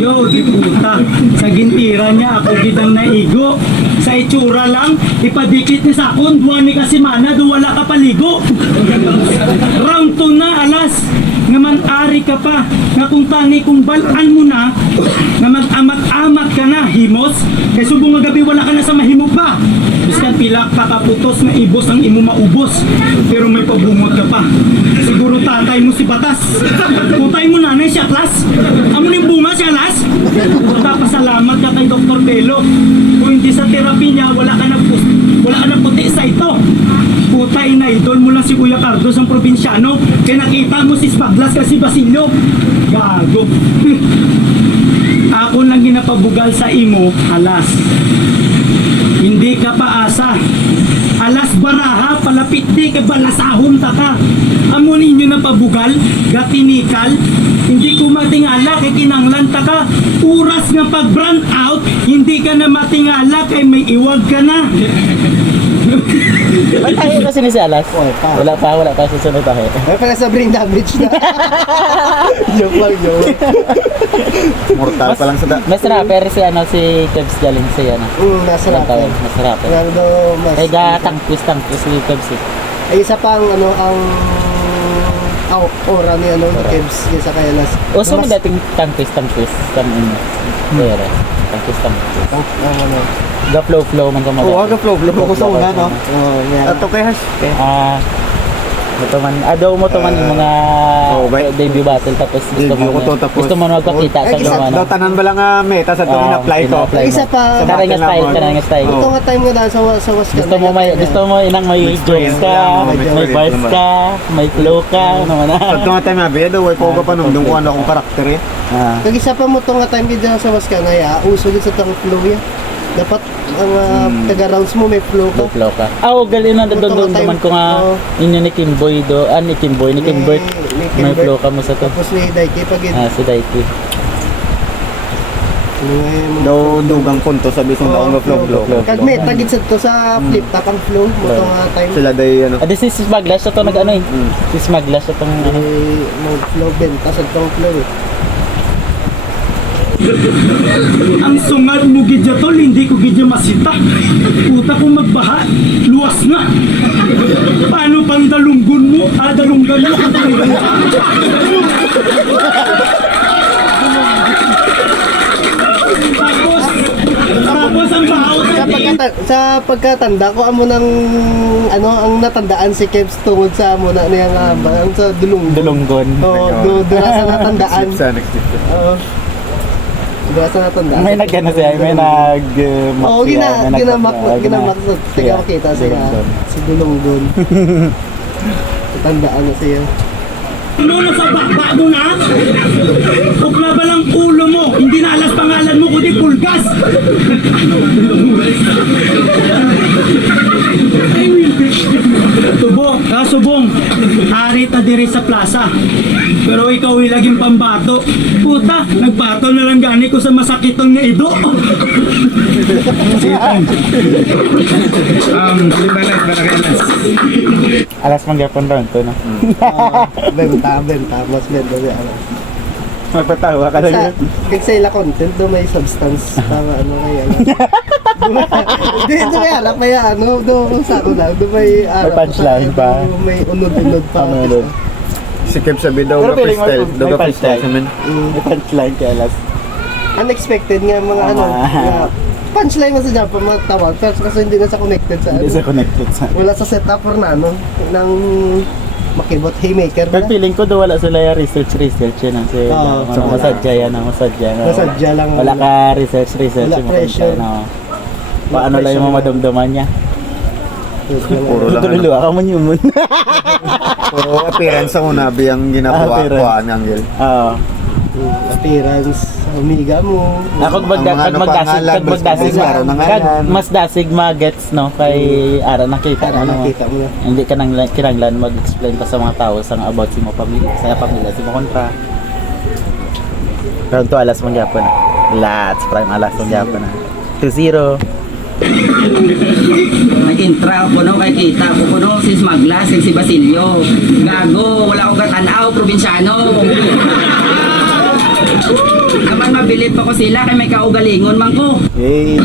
Yo, di puta. Sa gintira niya, ako gitang naigo. Sa itsura lang, ipadikit ni sakon. Buwan ni kasimana, wala ka paligo. Round 2 na, alas. Nga man-ari ka pa. Nga kung tangi kung balaan mo na, nga mag-amat-amat ka na, himos. Kaya subong nga gabi, wala ka na sa mahimog ba? Biskan pilak, kakaputos na ibos ang imo maubos. Pero may pabungot ka pa. Siguro tatay mo si Batas. Putay mo nanay si Atlas. Amo ning bunga si Alas. Pasalamat ka kay Dr. Belo. Kung hindi sa therapy niya, wala ka na puti sa ito. Putay na idol mo lang si Kuya Carlos ang probinsyano. Kaya nakita mo si Spaglas kasi Basilio. Gago. Ako lang ginapabugal sa imo, Alas. Hindi ka paasa. Alas baraha, palapit di ka balasahon ta ka. Amo ninyo na pabugal, gatinikal. Hindi ko matingala kay kinanglan ta ka. Oras nga pag brand out, hindi ka na matingala kay may iwag ka na. May tayo kasi ni si Alas. Wala pa susunod tayo. May pala sa brain damage na. Joke lang, joke. Mortal pa lang sa Mas rapper si si Kebs galing si Nasa Ilang taon, natin. mas rapper. Ano daw, mas... Kaya tangkis si Kebs eh. Ay, isa pang, ang aura ni, ni Kebs, sa kay Alas. Uso mo dating tangkis Pero, tangkis. Ga flow man ka Oo, aga flow ko sa una no. Oo, yan. Ato kay hash. Ito man, daw mo to man yung mga debut battle tapos Debut ko to, tapos- gusto mo magpakita sa Ay, isa- gawa Daw tanan ba lang meta sa itong in-apply ko. in-apply Isa mo. pa, Karang nga style. ito nga time nga dahil sa was ka. Gusto mo inang may jokes ka, may bars ka, may flow ka, ano man Sa itong nga time abi, daw ay ko pa nung kung ano akong karakter eh. Kag isa pa mo to nga time gid sa was ka na ya, uso gid sa tang flow ya. Dapat ang taga-rounds mo may flow ka. Flow ka. Gali na doon naman ko nga Oo. inyo ni Kimboy do, ni Kimboy, ni Kimbert. Ni May Kimbert. flow ka mo sa to. Tapos ni Daiki pag Si Daiki. Dugang punto sabi sa daong flow. Kag may tagit sa to sa flip top ang flow mo to nga time. Sila day ano. This is Maglash to nag-ano eh. This Maglash to tong ano. Mo flow benta sa tong flow eh. Ang sungat mo gidya tol, hindi ko gidya masita. Puta ko magbaha, luwas na. Paano pang dalunggun mo? Dalunggan mo. Tapos ang bahaw Sa pagkatanda ko amo nang ano ang natandaan si Kebs tungod sa amo na niya nga ba ang sa dulong. Dulunggon. Oo, do sa natandaan. Sa next week. Oo. Dula sa natandaan. May nag-ano siya, may nag Oo, ginamak sa tiga makita siya si Dulonggon. Tandaan na siya. Lolo sa bakba mo na. Ukla ba lang ulo mo? Hindi na alas pangalan mo kundi pulgas. Subong, hari ta diri sa plaza. Pero ikaw ay laging pambato. Puta, nagbato na lang gani ko sa masakitong nga ido. Libanat para kay Alas. Alas manggapon round to no. Benta, mas benta niya. Magpatawa ka Sa, lang. kag sa ila content do may substance para ano kaya. Hindi may harap may ano do sa ko lang do may May punchline pa. May unod-unod pa. May unod. Si Kev sabi daw Pero na feeling mo, freestyle. Daw may ka freestyle punchline. sa men. May punchline kay Alas. Unexpected nga mga ano. nga, punchline mo sa Japan mga tawag pero kasi hindi na sa connected sa Hindi ano. siya connected sa. Wala sa setup or na ano ng makibot haymaker Pero na. feeling ko do wala sila yung research yun ang si Oo, ano, masadya yan ang masadya. Masadya lang. Wala ka research Wala yung pressure. no. Paano lang yung mamadamdaman niya? Puro lang ano. Tululuwa ka mo yun. Puro appearance ang unabi ang ginagawa Appearance. ko ang Angel. Oo. Appearance, amiga mo. Ako Ang mga magdasig araw na ngalan. mas dasig magets no kay ara nakita Para mo no. nakita mo na. Hindi ka nang kinanglan mag-explain pa sa mga tao sang about si mo pamilya, sa pamilya si mo kontra. Round to alas mong gyapon. Lots prime alas mong gyapon na. 2-0. Nag-intra ko no, kay kita ko no, si Smagla, si Basilio. Gago, wala ko katanaw, probinsyano. Naman mabilit pa ko sila kay may kaugalingon man ko. Hey.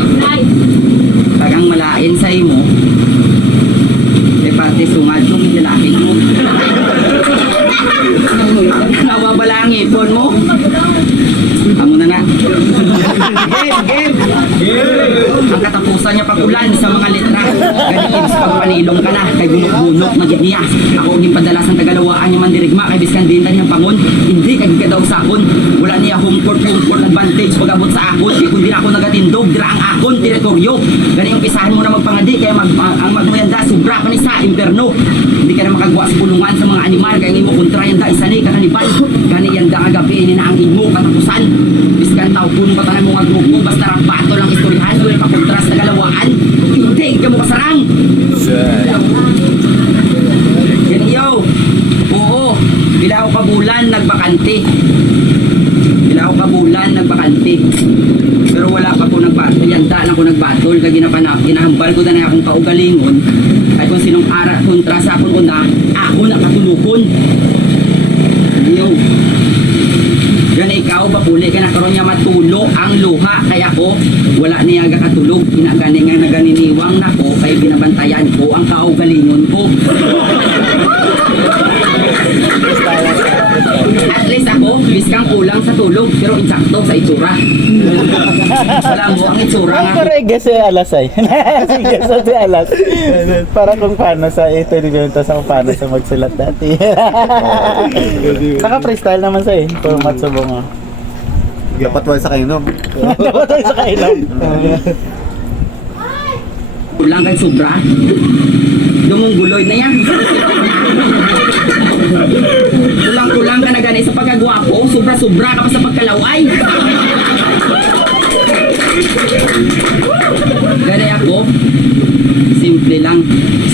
Tagang malain sa imo. Kay pati sungad yung lalaki mo. Nawawala ang ipon mo. Amo na na. Game. Ang katapusan niya pag-ulan sa mga litra. Ganit pag panilong ka na, kay bunok-bunok magit niya. Ako ang padala sa tagalawaan niya mandirigma, kay biskan din niyang pangon. Hindi kay daw sakon. Wala niya home court advantage pag-abot sa akon. Di kundi ako nagatindog, dira ang akon, teritoryo. Gani yung pisahin mo na magpangadi, kaya ang magmuyanda, sobra pa ni sa imperno. Hindi ka na makagawa sa pulungan sa mga animal, kaya hindi mo kontra yanda, isa ni kanibal. Gani yanda agapi, ni na ang imo, katapusan. Biskan tao kung patanan mo nga grupo, basta rapato lang istoryahan, wala pa kontras na galawaan. Hindi ka mo kasarang. Yan iyo. Oo, bila ako kabulan, nagbakante. Bila ako kabulan, nagbakante. Pero wala pa po nagbatol, yanda lang ko nagbatol. Kaya ginahambal ko na akong kaugalingon. Ay kung sinong ara kontra sa akong una, ako nakatulukon. Iyo. Gana ikaw, bapuli ka na karon niya matulo ang luha. Kaya ko, wala niya kakatulog. Inagani nga naganiniwang na ko, kaya binabantayan ko ang kaugalingon ko. At least ako, biskang kulang sa tulog, pero insakto sa itsura. Wala mo ang itsura nga. Pero i-guess si Alas ay. Sige, si Alas. Para kung paano sa ito nilunta sa kung paano sa magsulat dati. Naka-freestyle naman sa format sa bunga. Dapat wala sa kainom. Dapat tayo sa kainom. Kulang kay sobra. Dumungguloy na yan. Kulang-kulang ka na gani sa pagkagwapo, sobra-sobra ka pa sa pagkalaway. Gani ako, simple lang.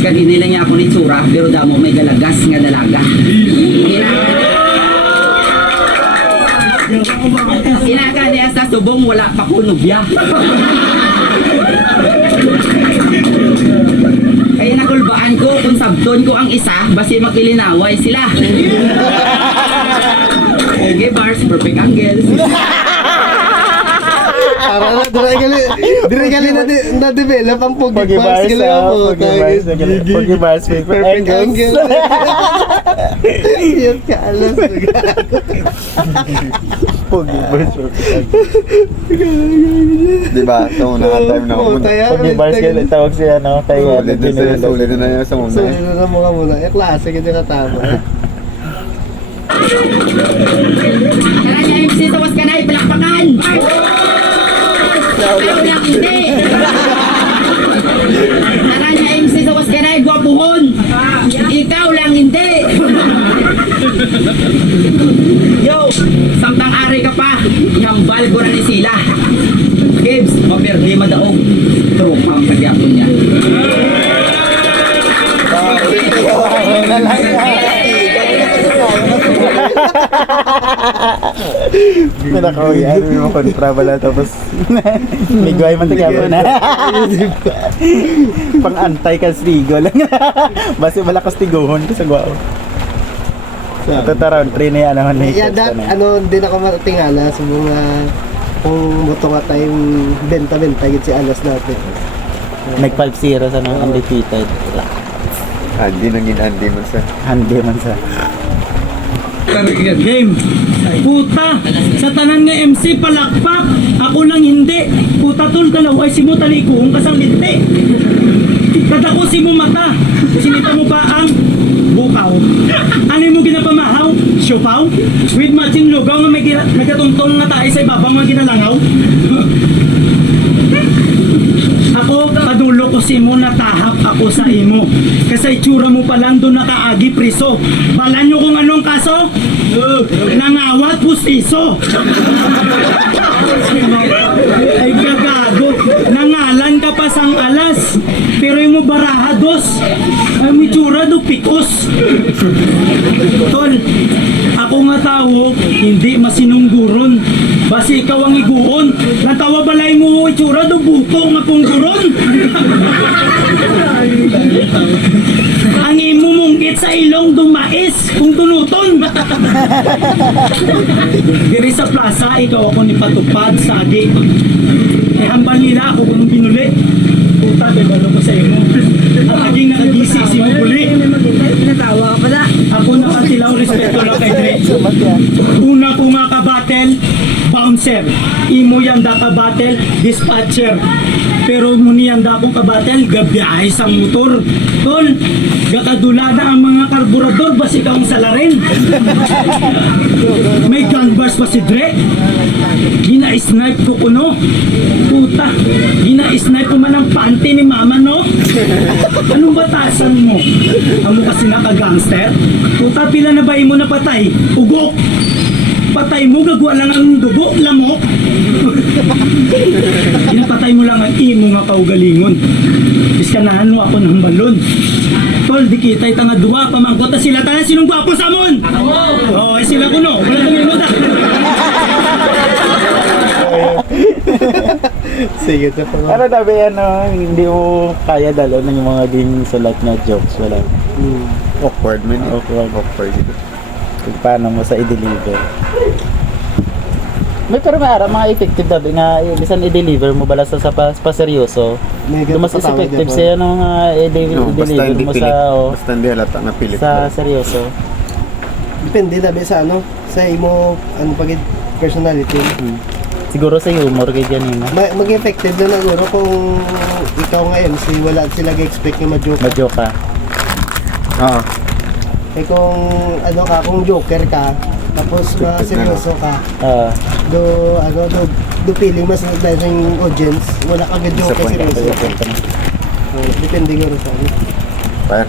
Kanina lang niya ako ni Tsura, pero damo may galagas nga dalaga. Inaga niya sa subong, wala pa kunubya. Kaya nakulbaan ko kung sabton ko ang isa, basi makilinaway sila. Okay, bars, perfect angles. Para na, directly na-develop ang Pogi Pogi Bars. bars, Kailangan ah, po. Pogi bars, with Perfect angles. Yun ka, alas. Pogi bars, Diba? Ito una nga time na ako muna. Pogi bars, kaya tawag siya, no? Tayo, Sulit na yan sa muna. Sulit na mukha muna. Klase ka din katama. Kaya MC sa Waskanay, palakpakan! Ayaw lang hindi! Kaya MC sa Waskanay, gwapuhon! Ikaw lang hindi! Yo! Samtang ari ka pa, ngambal ko na ni sila. Gibbs, maperde madaog. Tropa ang pagyapon niya. Pinakawi, ano yung kontra pala, tapos may guay man tagapo na. Pang-antay kastigo lang. Basi malakas tiguhon ko sa guaw. Ito round 3 na yan, ano na Yeah, that, ano, din ako matingala sa mga kung buto nga tayong benta-benta yun si Alas natin. Nag 5-0 sa nang undefeated. Andi nang ginandi mo sa. Handi man sa. Game. Puta, sa tanan nga MC palakpak, ako lang hindi. Puta tol, dalawa ay simu talikong kasang linti. Kadako si mo mata. Sinita mo ba ang bukaw? Ano mo ginapamahaw? Siopaw? With matching lugaw nga may katuntong nga tayo sa ibabang nga ginalangaw? Ako, padulo ko si mo natahap ako sa imo. Kasi itsura mo pa lang doon nakaagi priso. Balan nyo kung anong kaso? Nangawat pustiso. Ay gagago. Nangalan ka pa sang alas. Pero yung mo baraha dos. Ay mo itsura do pikos. Tol, ako nga tao, hindi masinungguron. Basi ikaw ang iguon. Natawa balay mo itsura do buto nga pungguron. Ang imo munggit sa ilong dumais kung tunuton. Diri sa plaza, ikaw ako ni patupad sa agi. Eh hambal nila ako kung pinuli. Puta, bebalo ko sa imo. Ang aging nakagisi si mo puli. Natawa ka pala. Ako nakatilaw respeto lang kay Dre. Una ko nga ka-battle, bouncer. Imo yan da ka-battle, dispatcher. Pero muni yan da akong ka-battle, gabiyahe sa motor. Tol, gakadulada ang mga karburador, basi ka ang salarin. May gun bars pa si Dre. Gina-snipe ko kuno. Puta, gina-snipe ko man ang panty ni mama, no? Anong batasan mo? Amo kasi naka-gangster? Puta, pila na ba imo na patay? Ugok! Patay mo, gagawa lang ang dugo, lamok. Pinapatay mo lang ang imo nga kaugalingon. Iskanahan mo ako ng balon. Tol, di kita'y tanga duwa, pamangkota sila tayo. Sinong gwapo sa mon? Oo, ay sila kuno. Wala kong imo na. Sige, ito pa nga. Pero dabi ano, hindi mo kaya dalo ng mga ging sulat na jokes. Wala. Awkward man. Awkward. Awkward. Kung paano mo sa i-deliver. May pero may ara mga effective dabi nga bisan i-deliver mo bala sa seryoso. May Mas patawag effective yan, siya nung No, basta i-deliver hindi mo pilit. sa Basta hindi halata na pilit. sa seryoso. Depende labi sa ano, sa imo, ano pag personality. Siguro sa humor kay ganina. Mag-effective na siguro kung ikaw nga MC, wala sila ga-expect yung ma-joke. Madyo ka. Oo. Eh kung ano ka, kung joker ka, tapos seryoso ka, do feeling mas dahil yung audience, wala ka ga-joke Disappoint. seryoso. Depende nga rin sa ano. Fire.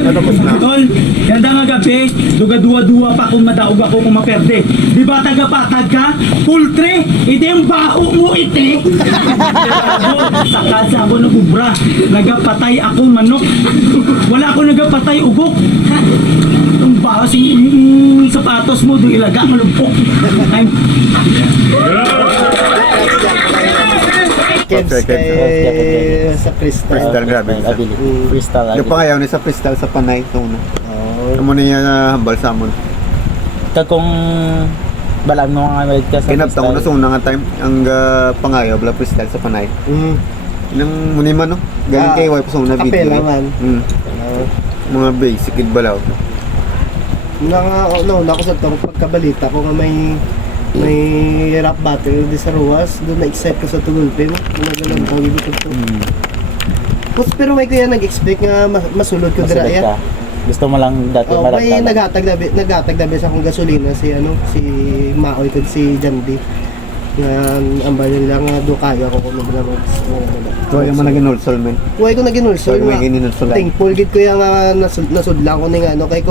Natapos na. Tol, ganda nga gabi, duga-duwa-duwa pa kung madaog ako kung maperde. Di ba taga-patag ka? Pultre, iti yung bao mo iti. Sa kasa ako nagubra, nagapatay akong manok. Wala ako nagapatay ugok. Ang bao, sapatos mo, doon ilaga, malumpok. Ay, Kids kay sa Crystal. Crystal, grabe. Crystal. Yung pangayaw ni sa Crystal sa Panay. Ito na. Oh. Amo na niya hambal sa amon. Kag kung balaan mo nga malit ka sa Kinabta ko na sa una nga time. Ang pangayaw, bala Crystal sa Panay. Mm. Nang muni man, no? Galing kay wife sa una video. Kapela man. Mga basic kid balaw. Nauna ko sa tong pagkabalita ko nga may rap battle di sa Ruas, doon na-excite ko sa Tugulpin. Nagalang ko ibig ko. Pero may kuya nag-expect nga masulod ko dira ya. Gusto mo lang dati Oh, may marap naghatag dabi sa akong gasolina si Maoy kag si Jandy. Nga ang bayan lang do kaya ko kung wala mo. So, yung mga naging wholesale, man. Kuya ko naginulsol. So, may ginulsol. Thankful gid ko yung nasudlan ko ning ano kay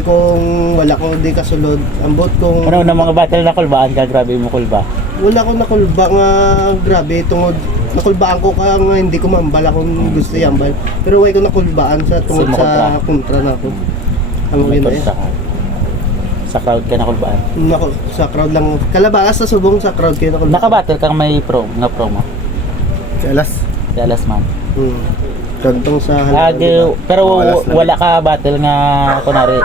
kung wala ko di kasulod ambot kung Ano na mga battle na kulbaan ka, grabe mo kulba. wala ko nakulba nga grabe tungod nakulbaan ko kaya nga hindi ko maambal akong gusto yambal pero way ko nakulbaan sa tungod Kasi sa kontra na ako ano yun eh Sa crowd ka na kulbaan. nako sa crowd lang kalabas sa subong sa crowd kayo nakulba Naka-battle kang may promo. Alas. Dallas man. Kagtong sa Pero Alas na. wala ka battle nga kunari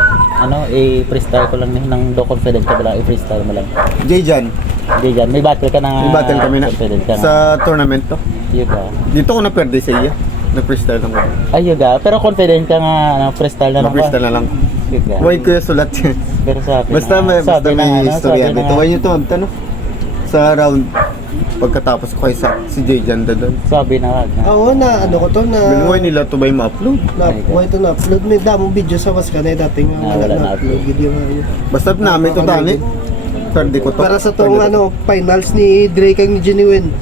i-freestyle ko lang ng do confident ka ba lang i-freestyle mo lang. Jayjan. Hindi dyan, may battle ka na May battle kami na. confident ka na. Sa tournament to. Yuga. Dito ko na-perde sa iya. Na-freestyle lang ko. Ay yuga, pero confident ka nga freestyle na lang ba? Na-freestyle na lang. Yuga. Huwag ko yung sulat. Pero sabi Basta may istorya dito. Huwag nyo ito, no? Sa round, pagkatapos ko kay si Jayjan doon. Sabi na wag na. Oo na ano ko to na Binuhay nila to ba yung ma-upload? ito na upload may damong video sa was kanay dating wala na upload video nga yun. Basta namin to tani. Perde ko to. Para sa tong ano finals ni Drake ang Genuine.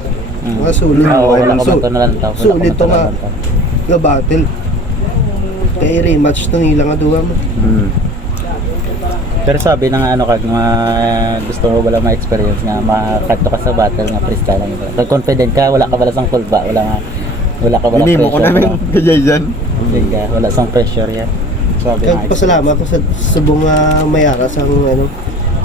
Mga sulit. Oo, wala ka Su- ba ito na lang tao? Sulit to nga. Nga battle. Kaya rematch to nila nga duwa mo. Pero sabi na nga ano kag gusto mo wala ma-experience nga makadto ka sa battle nga freestyle lang ito. Pag confident ka, wala ka wala sang kulba, wala ka wala Hindi mo ko namin kay Jayjan. Hindi ka, wala sang pressure yan. Sabi Kaya pasalamat ko sa subong mayara sang ano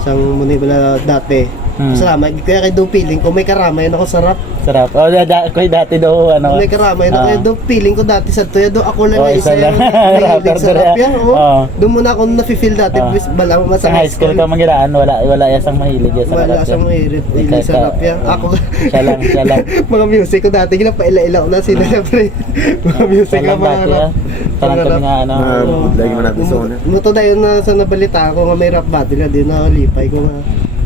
sang muni bala dati. Salamat kaya kay do feeling ko may karamay ako sa rap. Sarap. Oh, ko dati daw ano. May karamay na kaya do feeling ko dati sa tuya do ako lang Oh, na isa isa lang. yung Rapper sa doon, rap yan. Oo. Oh. Doon muna ako na-feel dati bala mo Sa high school ka mangiraan, wala yasang mahilig yan sa Wala rap siyang yan. mahilig sa rap yan. Ako Siya lang. mga music ko dati ginapaila-ila ko na sila syempre. Mga music Siya ka lang mga dati rap. Parang kami nga ano. Lagi mo natin sa una. Muto na yun na sa nabalita ko nga may rap battle na din na lipay ko nga.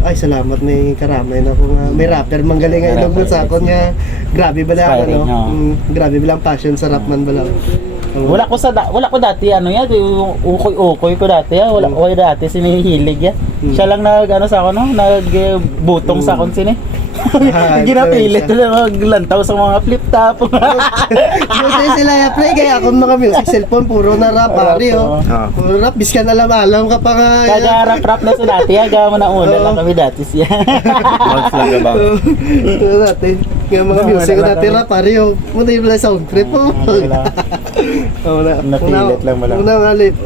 Ay salamat may karamay na ko nga. May rapper manggaling nga ilog mo sa akon nga. Grabe ba lang Inspiring, ano? no? Grabe ba lang passion sa rap man ba lang. Wala ko dati ano yan, ukoy ko dati yan. Wala ko dati sinihilig yan. Siya lang nag sa ako no, nagbutong sa akon sini. Ginapilit nila maglantaw sa mga flip top. Kasi sila ya play kaya ako mga music cellphone puro na rap pare oh. Puro rap biskan alam ka pa nga. Kaga rap na sa dati, aga mo na una lang kami dati siya. Bounce lang ba? Dati yung mga music ko dati rap pare oh. Muna yung sound trip po. Napilit lang mo lang. Una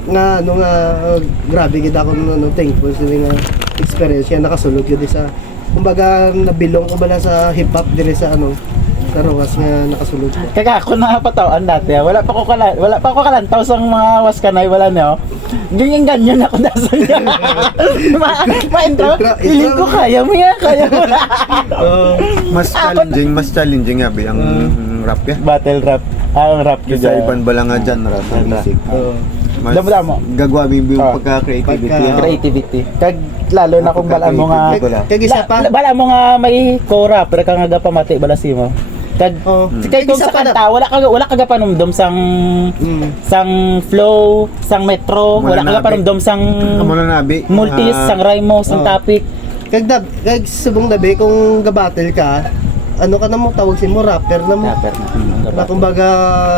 nga ano nga grabe kita ako ano thankful sa nga experience yan nakasulog yun sa kumbaga nabilong ko bala sa hip hop dire sa ano sa Rojas nga nakasulog ko. Kaya ako nakapatawaan dati, wala pa ako kalantaw sa mga waskanay, wala niyo. Ganyan ako nasa niya. Ma-intro, feeling ko kaya mo yan, kaya mo. Mas challenging nga ba ang rap ya? Battle rap, ang rap ko Kasi dyan. ibang bala nga genre sa music. Mas Damo-damo. gagawin mo yung pagka-creativity. Creativity. Kag lalo na kung bala mo nga, Kag isa pa bala mo nga may kora, pero ka nga pamati balasi mo. Kag kay kung sa kanta, wala ka panumdum sang flow, sang metro, wala ka panumdum sang Amo na nabi. multis, sang rhyme mo, sang topic. kag subong dabi kung gabattle ka ano ka na mo, tawag si mo, rapper na mo. Rapper na. Na kumbaga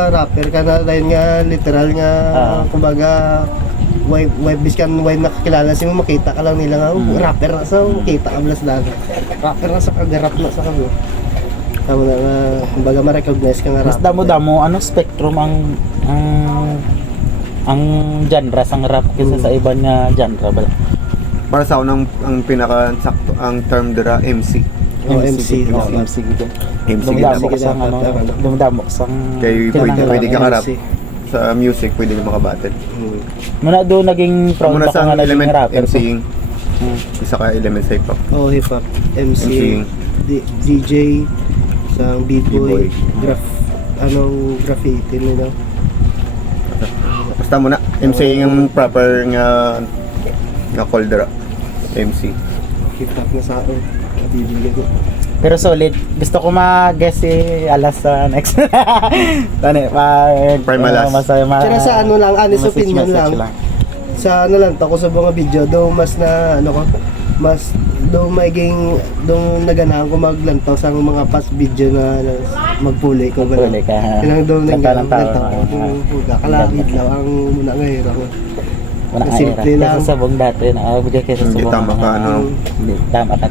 rapper ka na rin nga, literal nga, kumbaga wife biskan wife nakakilala si mo, makita ka lang nila nga, rapper na sa, makita ka blas lang. Rapper na sa kagarap na sa kamo. Tama na nga, kumbaga ma-recognize ka nga Mas rapper. damo-damo, ano spectrum ang genre sang rap kaysa sa iba nga genre ba? Para sa akin, ang pinaka-sakto, ang term dira, MC. MC. MC gitu. MC Dumdamo Sige, ko sang dapat, ano, dapat. dumdamo ko sang Kay pwede ka karap. MC. Sa music, pwede ka makabattle. Muna do naging proud Muna ako sa nga naging element rapper ko. MCing. Isa ka element sa hip-hop. Oh, hip-hop, MC, MCing. DJ, sang B-boy. b-boy, graffiti nila. Basta muna, MCing ang proper nga call dira. MC. Hip-hop na sa akin. Bibigyan ko. Pero solid. Gusto ko ma-guess si Alas sa next. Tani, Prime Alas. Masaya Tsaka sa ano lang, honest message opinion lang. Sa ano lang, tako sa mga video, daw mas na, ano ko, mas, daw maging, daw naganahan ko maglantaw sa mga past video na magpuli ko. Magpuli ka. Kailangan daw Lantaw-lantaw. kalakit lang ang muna ngayon ako. Wala nga Simple era. lang. Kesa sabong dati, nakabigay kesa Hindi sabong. tama ka, ano. Hindi tama ka.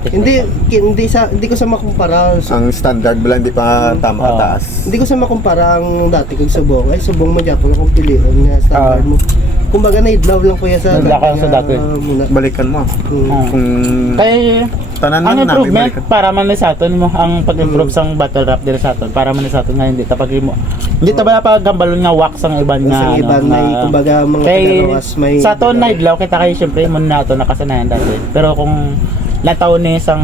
Hindi ko sa makumpara. Ang standard bala hindi pa tama Oo. kataas. Hindi ko sa makumpara ang dati kong subong. Ay, subong mo dyan kung piliin nga standard mo. Kumbaga na-idlaw lang ko yan sa Naidlaw ka lang sa dati. muna. Balikan mo. Kung Kaya tanan ang namin improvement balikan. para man ni Saturn mo ang pag-improve sang battle rap diri sa aton para man ni Saturn nga hindi tapag mo hindi ta ba paggambalon nga wax ang iban nga Sa iba may kumbaga mga kay pinagawas may sa aton na idlaw kita kay syempre mo na ato nakasanayan dati pero kung lataw ni sang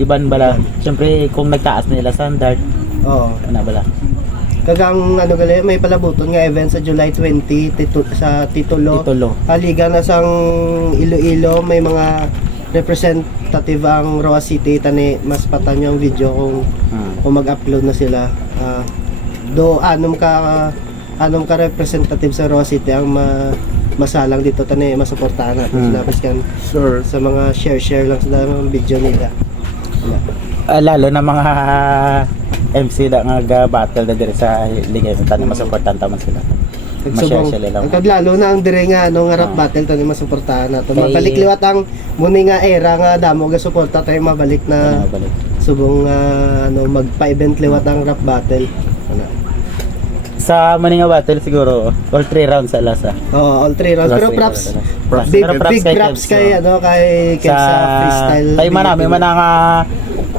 iban bala syempre kung nagtaas na nila standard Oo. ano bala Kagang ano gali may palabuton nga event sa July 20 sa Titulo. Liga na sang Iloilo may mga representative ang Roa City tani mas patan yung video kung mag-upload na sila. Do anong ka representative sa Roa City ang masalang dito tani masuportahan natin sila baskan sure. sa mga share lang sa mga video nila. lalo na mga MC da nga battle na diri sa liga tani masuportahan taman sila ma-share sila lang Lalo na ang dire nga nga rap battle tani masuportahan nato. Kay- Mabalik liwat ang muni nga era nga damo ga suporta tayo mabalik na balik. subong magpa-event liwat ang rap battle. Sa maninga battle siguro all 3 rounds sa lasa. Oh, all 3 rounds. Pero props. Big props kay kay sa freestyle. Kay marami man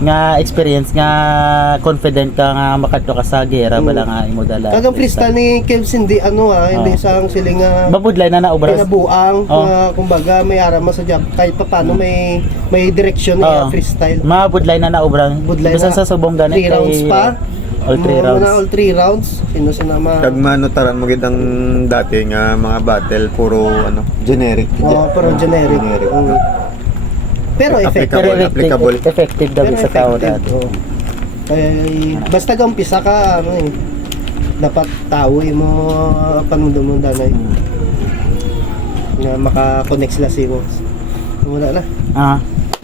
nga experience nga confident ka nga makadto ka sa gera bala nga imo dala. Kagang freestyle ni Kevs hindi hindi sang siling babudlay na naubras. pinabuang kumbaga may ara mo sa job kahit pa paano may direksyon na freestyle. Mabudlay na naubras. Budlay Bisan na. sa subong gani 3 rounds pa. all 3 rounds. All 3 rounds. Sino sinama? Kag manutaran mo gid ang dati nga mga battle puro generic. Pero generic. Pero effective. Applicable. Effective daw sa tao dati. Basta umpisa ka dapat tao mo panundon mo danay. Nga maka-connect sila si mo. Wala na.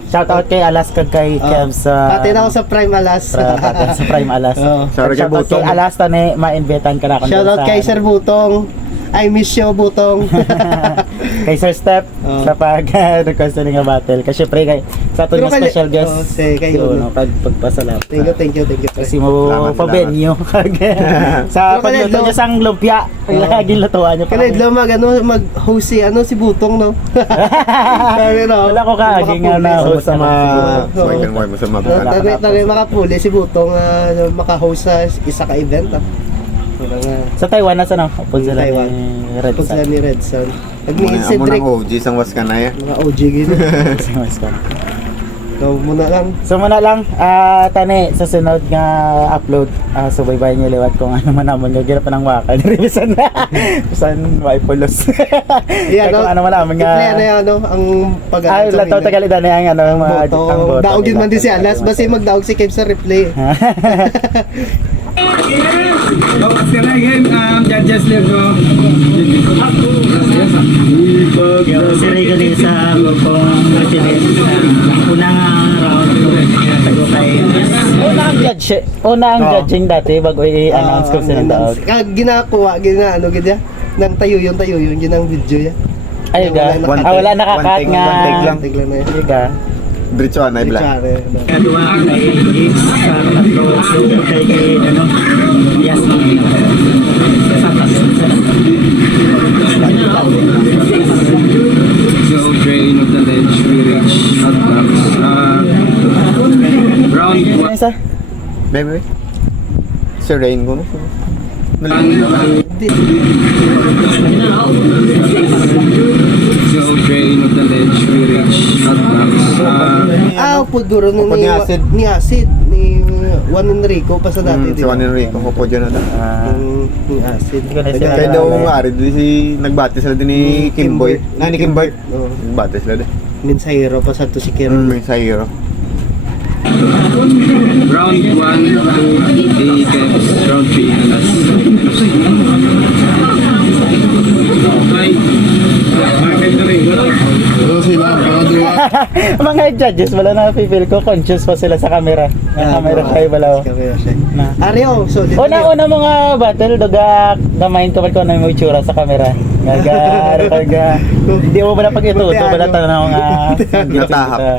Shout out kay Alas kag kay Kev sa Pati na ako sa Prime Alas. sa Prime Alas. Sorry, Shout out kay Butong. Alas tani ma-invitan ka na kung Shout out sa- kay Sir Butong. I miss you, Butong. kay Sir Step sa pag-request nga battle. Kasi syempre kay sa ato Pero nga special guest. kay Yun, pagpasalamat. Thank you. Kasi mo Salamat, pa-venue. sa Pero pagluto kanilo- niya sang lumpia. Laging lutuan niya pa. Kanid lang mag-host si Butong, no? Wala ko kaaging nga na-host Sa mga Oo. Swag and War mo sa mga Tari makapuli si Butong maka-host sa isa ka event. Sa Taiwan na sa upod sila Taiwan. ni Red Pag sila Sun. ni Red Sun. Pag ni Amo Cedric, nang OG sang was kanaya. mga OG gino. So, muna lang. So muna lang, tani sa sunod nga upload, subaybay niyo liwat kung ano man naman nga gira pa ng waka. Bisan waipulos. Kaya kung ano man naman nga. Kaya na yan, ang Ay, lataw tagalida na yung ang boto. Daog din man din si Alas. Basta magdaog si Kev sa replay. Bawas ka na game. Judges live ko. Si Ray sa grupong Resident unang round tayo kay judge, una ang Oo. judging dati bago i-announce kung sino daog. Ginakuha, ginaano gid nang tayo yung ginang video ya. Ay ga, Wala wala One nakakat take, nga. one take lang. Tiglan na yan. Sige. Diretso anay bla. Chare. Kadua kay Gigs sa tatlo so kay ano yes So, drain of the ledge, we reach at round Ano isa? Bebe. Si Rain ko. So, drain of the ledge, we reach at Puduro Upod ni Acid. ni Acid ni Juan Enrico pa sa dati, Si Juan Enrico ko po dyan na. Ni Acid. Hindi ko na siya Kaya daw nga rin, nagbati sila din ni Kimboy. Kimboy. Ni Kimboy. Oo. Nagbati sila din. Minsahiro pa sa to si Kero. May sayro. round 1 to the Kevs, round 3 last. Okay. Mga judges, wala na feel ko conscious pa sila sa camera. Ang camera kayo wala. Na. Ario, so dito. Una mga battle duga gamain ko ko na mo itsura sa camera. Gaga. Hindi mo ba pag-ituto bala tanaw nga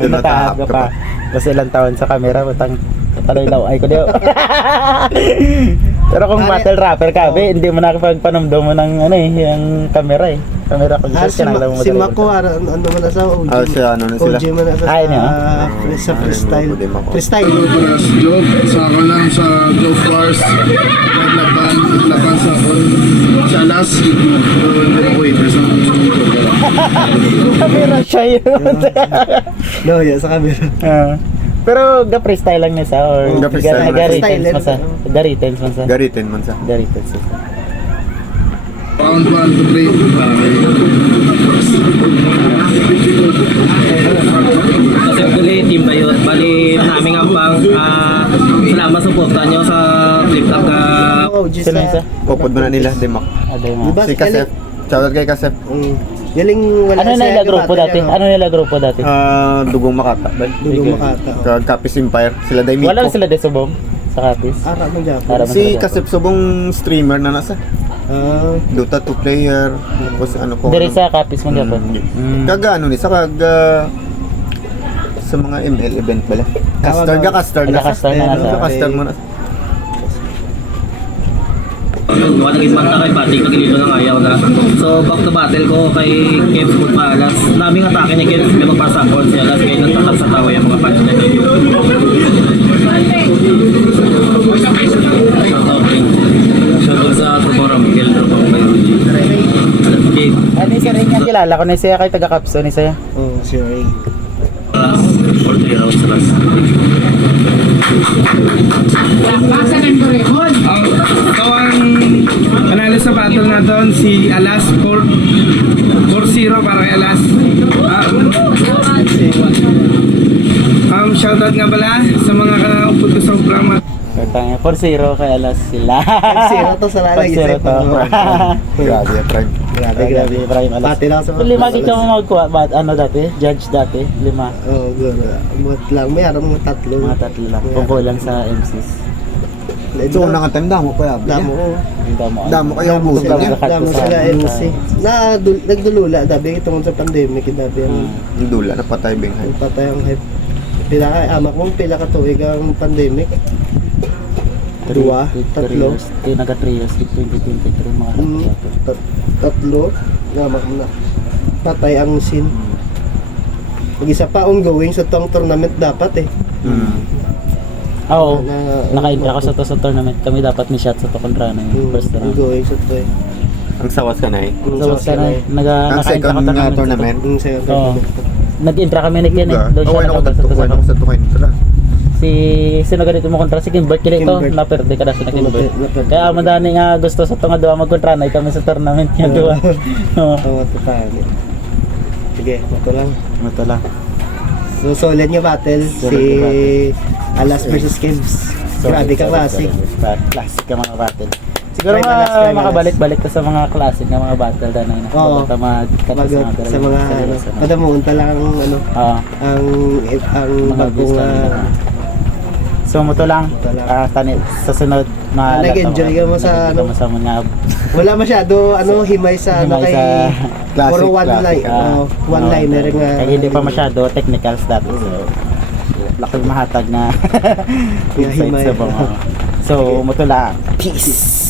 natahap ka pa. Kasi ilang taon sa camera utang taloy-law ay ko dio. Pero kung battle rapper ka, be, hindi mo nakapagpanamdam mo ng ano eh, yung camera eh. Camera ko Si Mako, ano mo na sa OG? Siya ano na sila. OG mo na sa, Ay, no? sa freestyle. Hindi Mako. Freestyle. Joke, saka lang sa Golf Wars, naglaban sa kon sa last waiters ng Camera siya yun. No, yeah, sa camera. Pero ga-freestyle lang niya sa or Ga-freestyle lang. ga-retens man sa. Ga-retens man sa. Garitin man sa. Ga-retens sa. round 1 to 3. Kasi tuloy team Bayot bali namin ang pang salamat sa suporta nyo sa flip top ka OG Sino isa? Upod mo na nila, Demak. Aday mo. Diba? Si Kasef. Shoutout kay Kasef. Galing wala Ano nila grupo dati? Ano nila grupo dati? Dugong Makata. Dugong Makata. Kag Kapis Empire. Sila day Miko. Wala sila de subong sa Kapis. Ara mo Japan. Ara mo. Si Kasef subong streamer na nasa. Dota 2 player. Tapos ano ko. Dire sa Kapis mo gyapon. Kaga ano ni sa kag sa mga ML event bala. Caster na Caster na nasa. Caster mo na. Wala naging banta kay Patrick pag dito nang ayaw na. So back to battle ko kay Kev Pagpalas. Naming atake ni Kev may magpasapon siya alas kaya nagtatap sa tawa yung mga punch na yun. Shoutout sa Troporam, Miguel Troporam. Okay. Ano siya rin nga kilala ko na siya kay taga Kapso ni siya. Oh, si Ray. Last 40 rounds last. Ito ang panalo sa battle na doon, si Alas 4-0 para kay Alas. Shoutout nga pala sa mga kaupod ko sa Upramat. Tangya 4-0 kay alas sila. 4-0 to sa lalagay. 4-0 to. Grabe yan, Frank. Grabe. Ibrahim alas. Pati lang sa mga. Lima gid ka mo magkuha ano dati? Judge dati, 5. Oh, good. But lang, may araw mga tatlo. Mga tatlo lang. Kukulang sa MCs. So unang time damo pa yabi. Damo. Damo kayo ang busin niya. Damo sila MC. Nagdulula, dabi itong sa pandemic, dabi ang Yung dula na patay binghay. patay ang hype. Pila ka, amak mo, pila ka tuwig ang pandemic. 2, 3. Naga 3 years, 2023 mga Tatlo, amak mo na. Patay ang scene. Mag-isa pa ongoing sa tong tournament dapat eh. Oo. Naka-enter ako sa tournament. Kami dapat ni shot sa to kontra na yung first round. Ongoing sa to eh. Ang sawas ka na eh. So, sana Ang naka-enter second ako nga tournament. Yung sa'yo Oo. Nag-intra kami ni Ken eh. Doon siya ako nakabasa ako sa tukain nila. sino ganito mo kontra si Kimbert kila ito Kimbert. naperde ka na si Kimbert. Naperde. Kaya madani nga gusto sa tunga duwa magkontra na kami sa tournament niya duwa. Oo. Oo, totally. Sige, ito lang. Ito lang. So, solid nga battle. Solid Si nga battle. Alas versus Kims. Grabe ka classic. Classic ka mga battle. Siguro Try Alas, try Alas. makabalik-balik ka sa mga classic na mga battle na yun. Oo. Baka Mag- sa mga ano, padamunta lang ang ano, Oo. ang Mga bagong views lang nila. So mo to lang. Sa sunod na Nag-enjoy ka mo sa ano? sa mga Wala masyado himay sa ano Himay kay sa classic, puro one classic, line, one liner nga. Kaya hindi pa masyado technicals dati. So lakag mahatag na Yung insights himay. sa mga. So mo to lang. Peace.